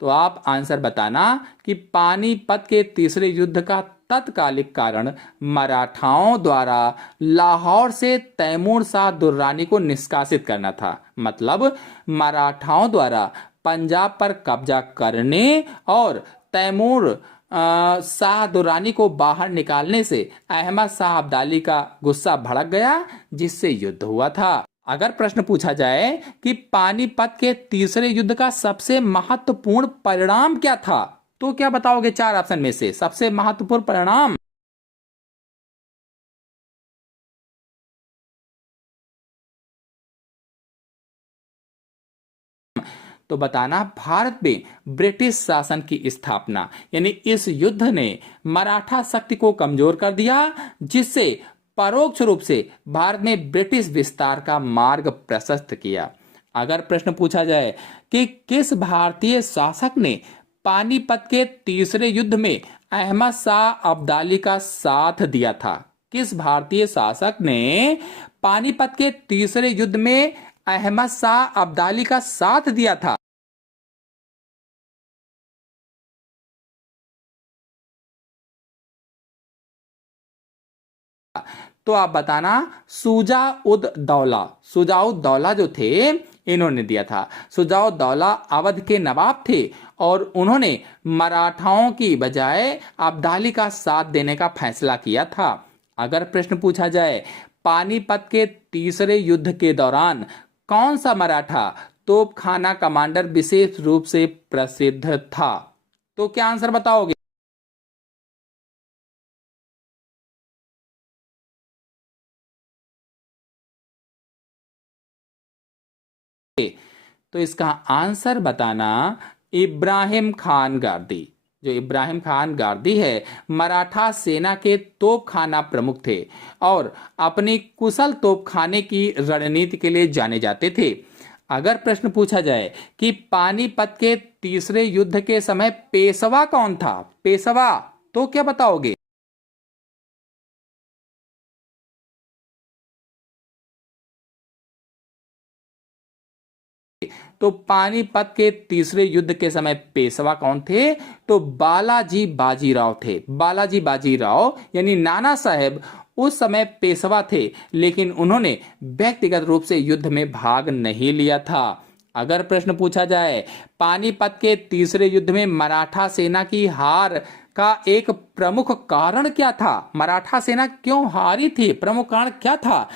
तो आप आंसर बताना कि पानीपत के तीसरे युद्ध का तत्कालिक कारण मराठाओं द्वारा लाहौर से तैमूर शाह दुर्रानी को निष्कासित करना था। मतलब मराठाओं द्वारा पंजाब पर कब्जा करने और तैमूर शाह दुर्रानी को बाहर निकालने से अहमद शाह अब्दाली का गुस्सा भड़क गया, जिससे युद्ध हुआ था। अगर प्रश्न पूछा जाए कि पानीपत के तीसरे युद्ध का सबसे महत्वपूर्ण परिणाम क्या था, तो क्या बताओगे? चार ऑप्शन में से सबसे महत्वपूर्ण परिणाम, तो बताना भारत में ब्रिटिश शासन की स्थापना। यानी इस युद्ध ने मराठा शक्ति को कमजोर कर दिया, जिससे परोक्ष रूप से भारत में ब्रिटिश विस्तार का मार्ग प्रशस्त किया। अगर प्रश्न पूछा जाए कि किस भारतीय शासक ने पानीपत के तीसरे युद्ध में अहमद शाह अब्दाली का साथ दिया था, किस भारतीय शासक ने पानीपत के तीसरे युद्ध में अहमद शाह अब्दाली का साथ दिया था, तो आप बताना। सुजा उद दौला, सुजा उद दौला जो थे, इन्होंने दिया था। सुजा उद दौला अवध के नवाब थे और उन्होंने मराठाओं की बजाय अब्दाली का साथ देने का फैसला किया था। अगर प्रश्न पूछा जाए पानीपत के तीसरे युद्ध के दौरान कौन सा मराठा तोपखाना कमांडर विशेष रूप से प्रसिद्ध था, तो क्या आंसर बताओगे? तो इसका आंसर बताना इब्राहिम खान गारदी। जो इब्राहिम खान गारदी है, मराठा सेना के तोपखाना प्रमुख थे और अपनी कुशल तोपखाने की रणनीति के लिए जाने जाते थे। अगर प्रश्न पूछा जाए कि पानीपत के तीसरे युद्ध के समय पेशवा कौन था, पेशवा, तो क्या बताओगे? तो पानीपत के तीसरे युद्ध के समय पेशवा कौन थे? तो बालाजी बाजीराव थे। बालाजी बाजीराव यानी नाना साहेब उस समय पेशवा थे, लेकिन उन्होंने व्यक्तिगत रूप से युद्ध में भाग नहीं लिया था। अगर प्रश्न पूछा जाए पानीपत के तीसरे युद्ध में मराठा सेना की हार का एक प्रमुख कारण क्या था? मराठा सेना क्यों हारी थी? प्रमुख कारण क्या था?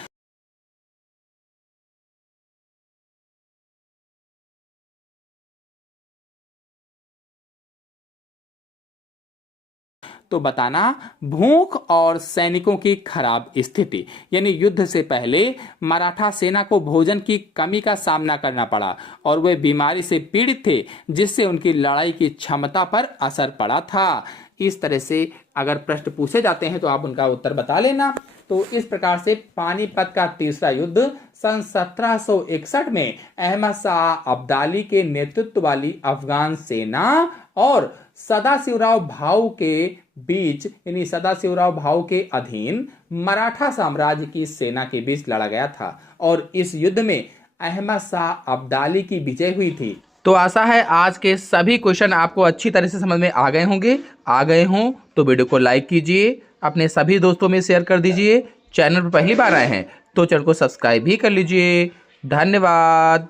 तो बताना भूख और सैनिकों की खराब स्थिति, यानी युद्ध से पहले मराठा सेना को भोजन की कमी का सामना करना पड़ा और वे बीमारी से पीड़ित थे, जिससे उनकी लड़ाई की क्षमता पर असर पड़ा था। इस तरह से अगर प्रश्न पूछे जाते हैं तो आप उनका उत्तर बता लेना। तो इस प्रकार से पानीपत का तीसरा युद्ध सन 1761 में अहमद शाह अब्दाली के नेतृत्व वाली अफगान सेना और सदाशिवराव भाऊ के बीच, यानी सदाशिवराव भाऊ के अधीन मराठा साम्राज्य की सेना के बीच लड़ा गया था और इस युद्ध में अहमद शाह अब्दाली की विजय हुई थी। तो आशा है आज के सभी क्वेश्चन आपको अच्छी तरह से समझ में आ गए होंगे। आ गए हों तो वीडियो को लाइक कीजिए, अपने सभी दोस्तों में शेयर कर दीजिए। चैनल पर पहली बार आए हैं तो चैनल को सब्सक्राइब भी कर लीजिए। धन्यवाद।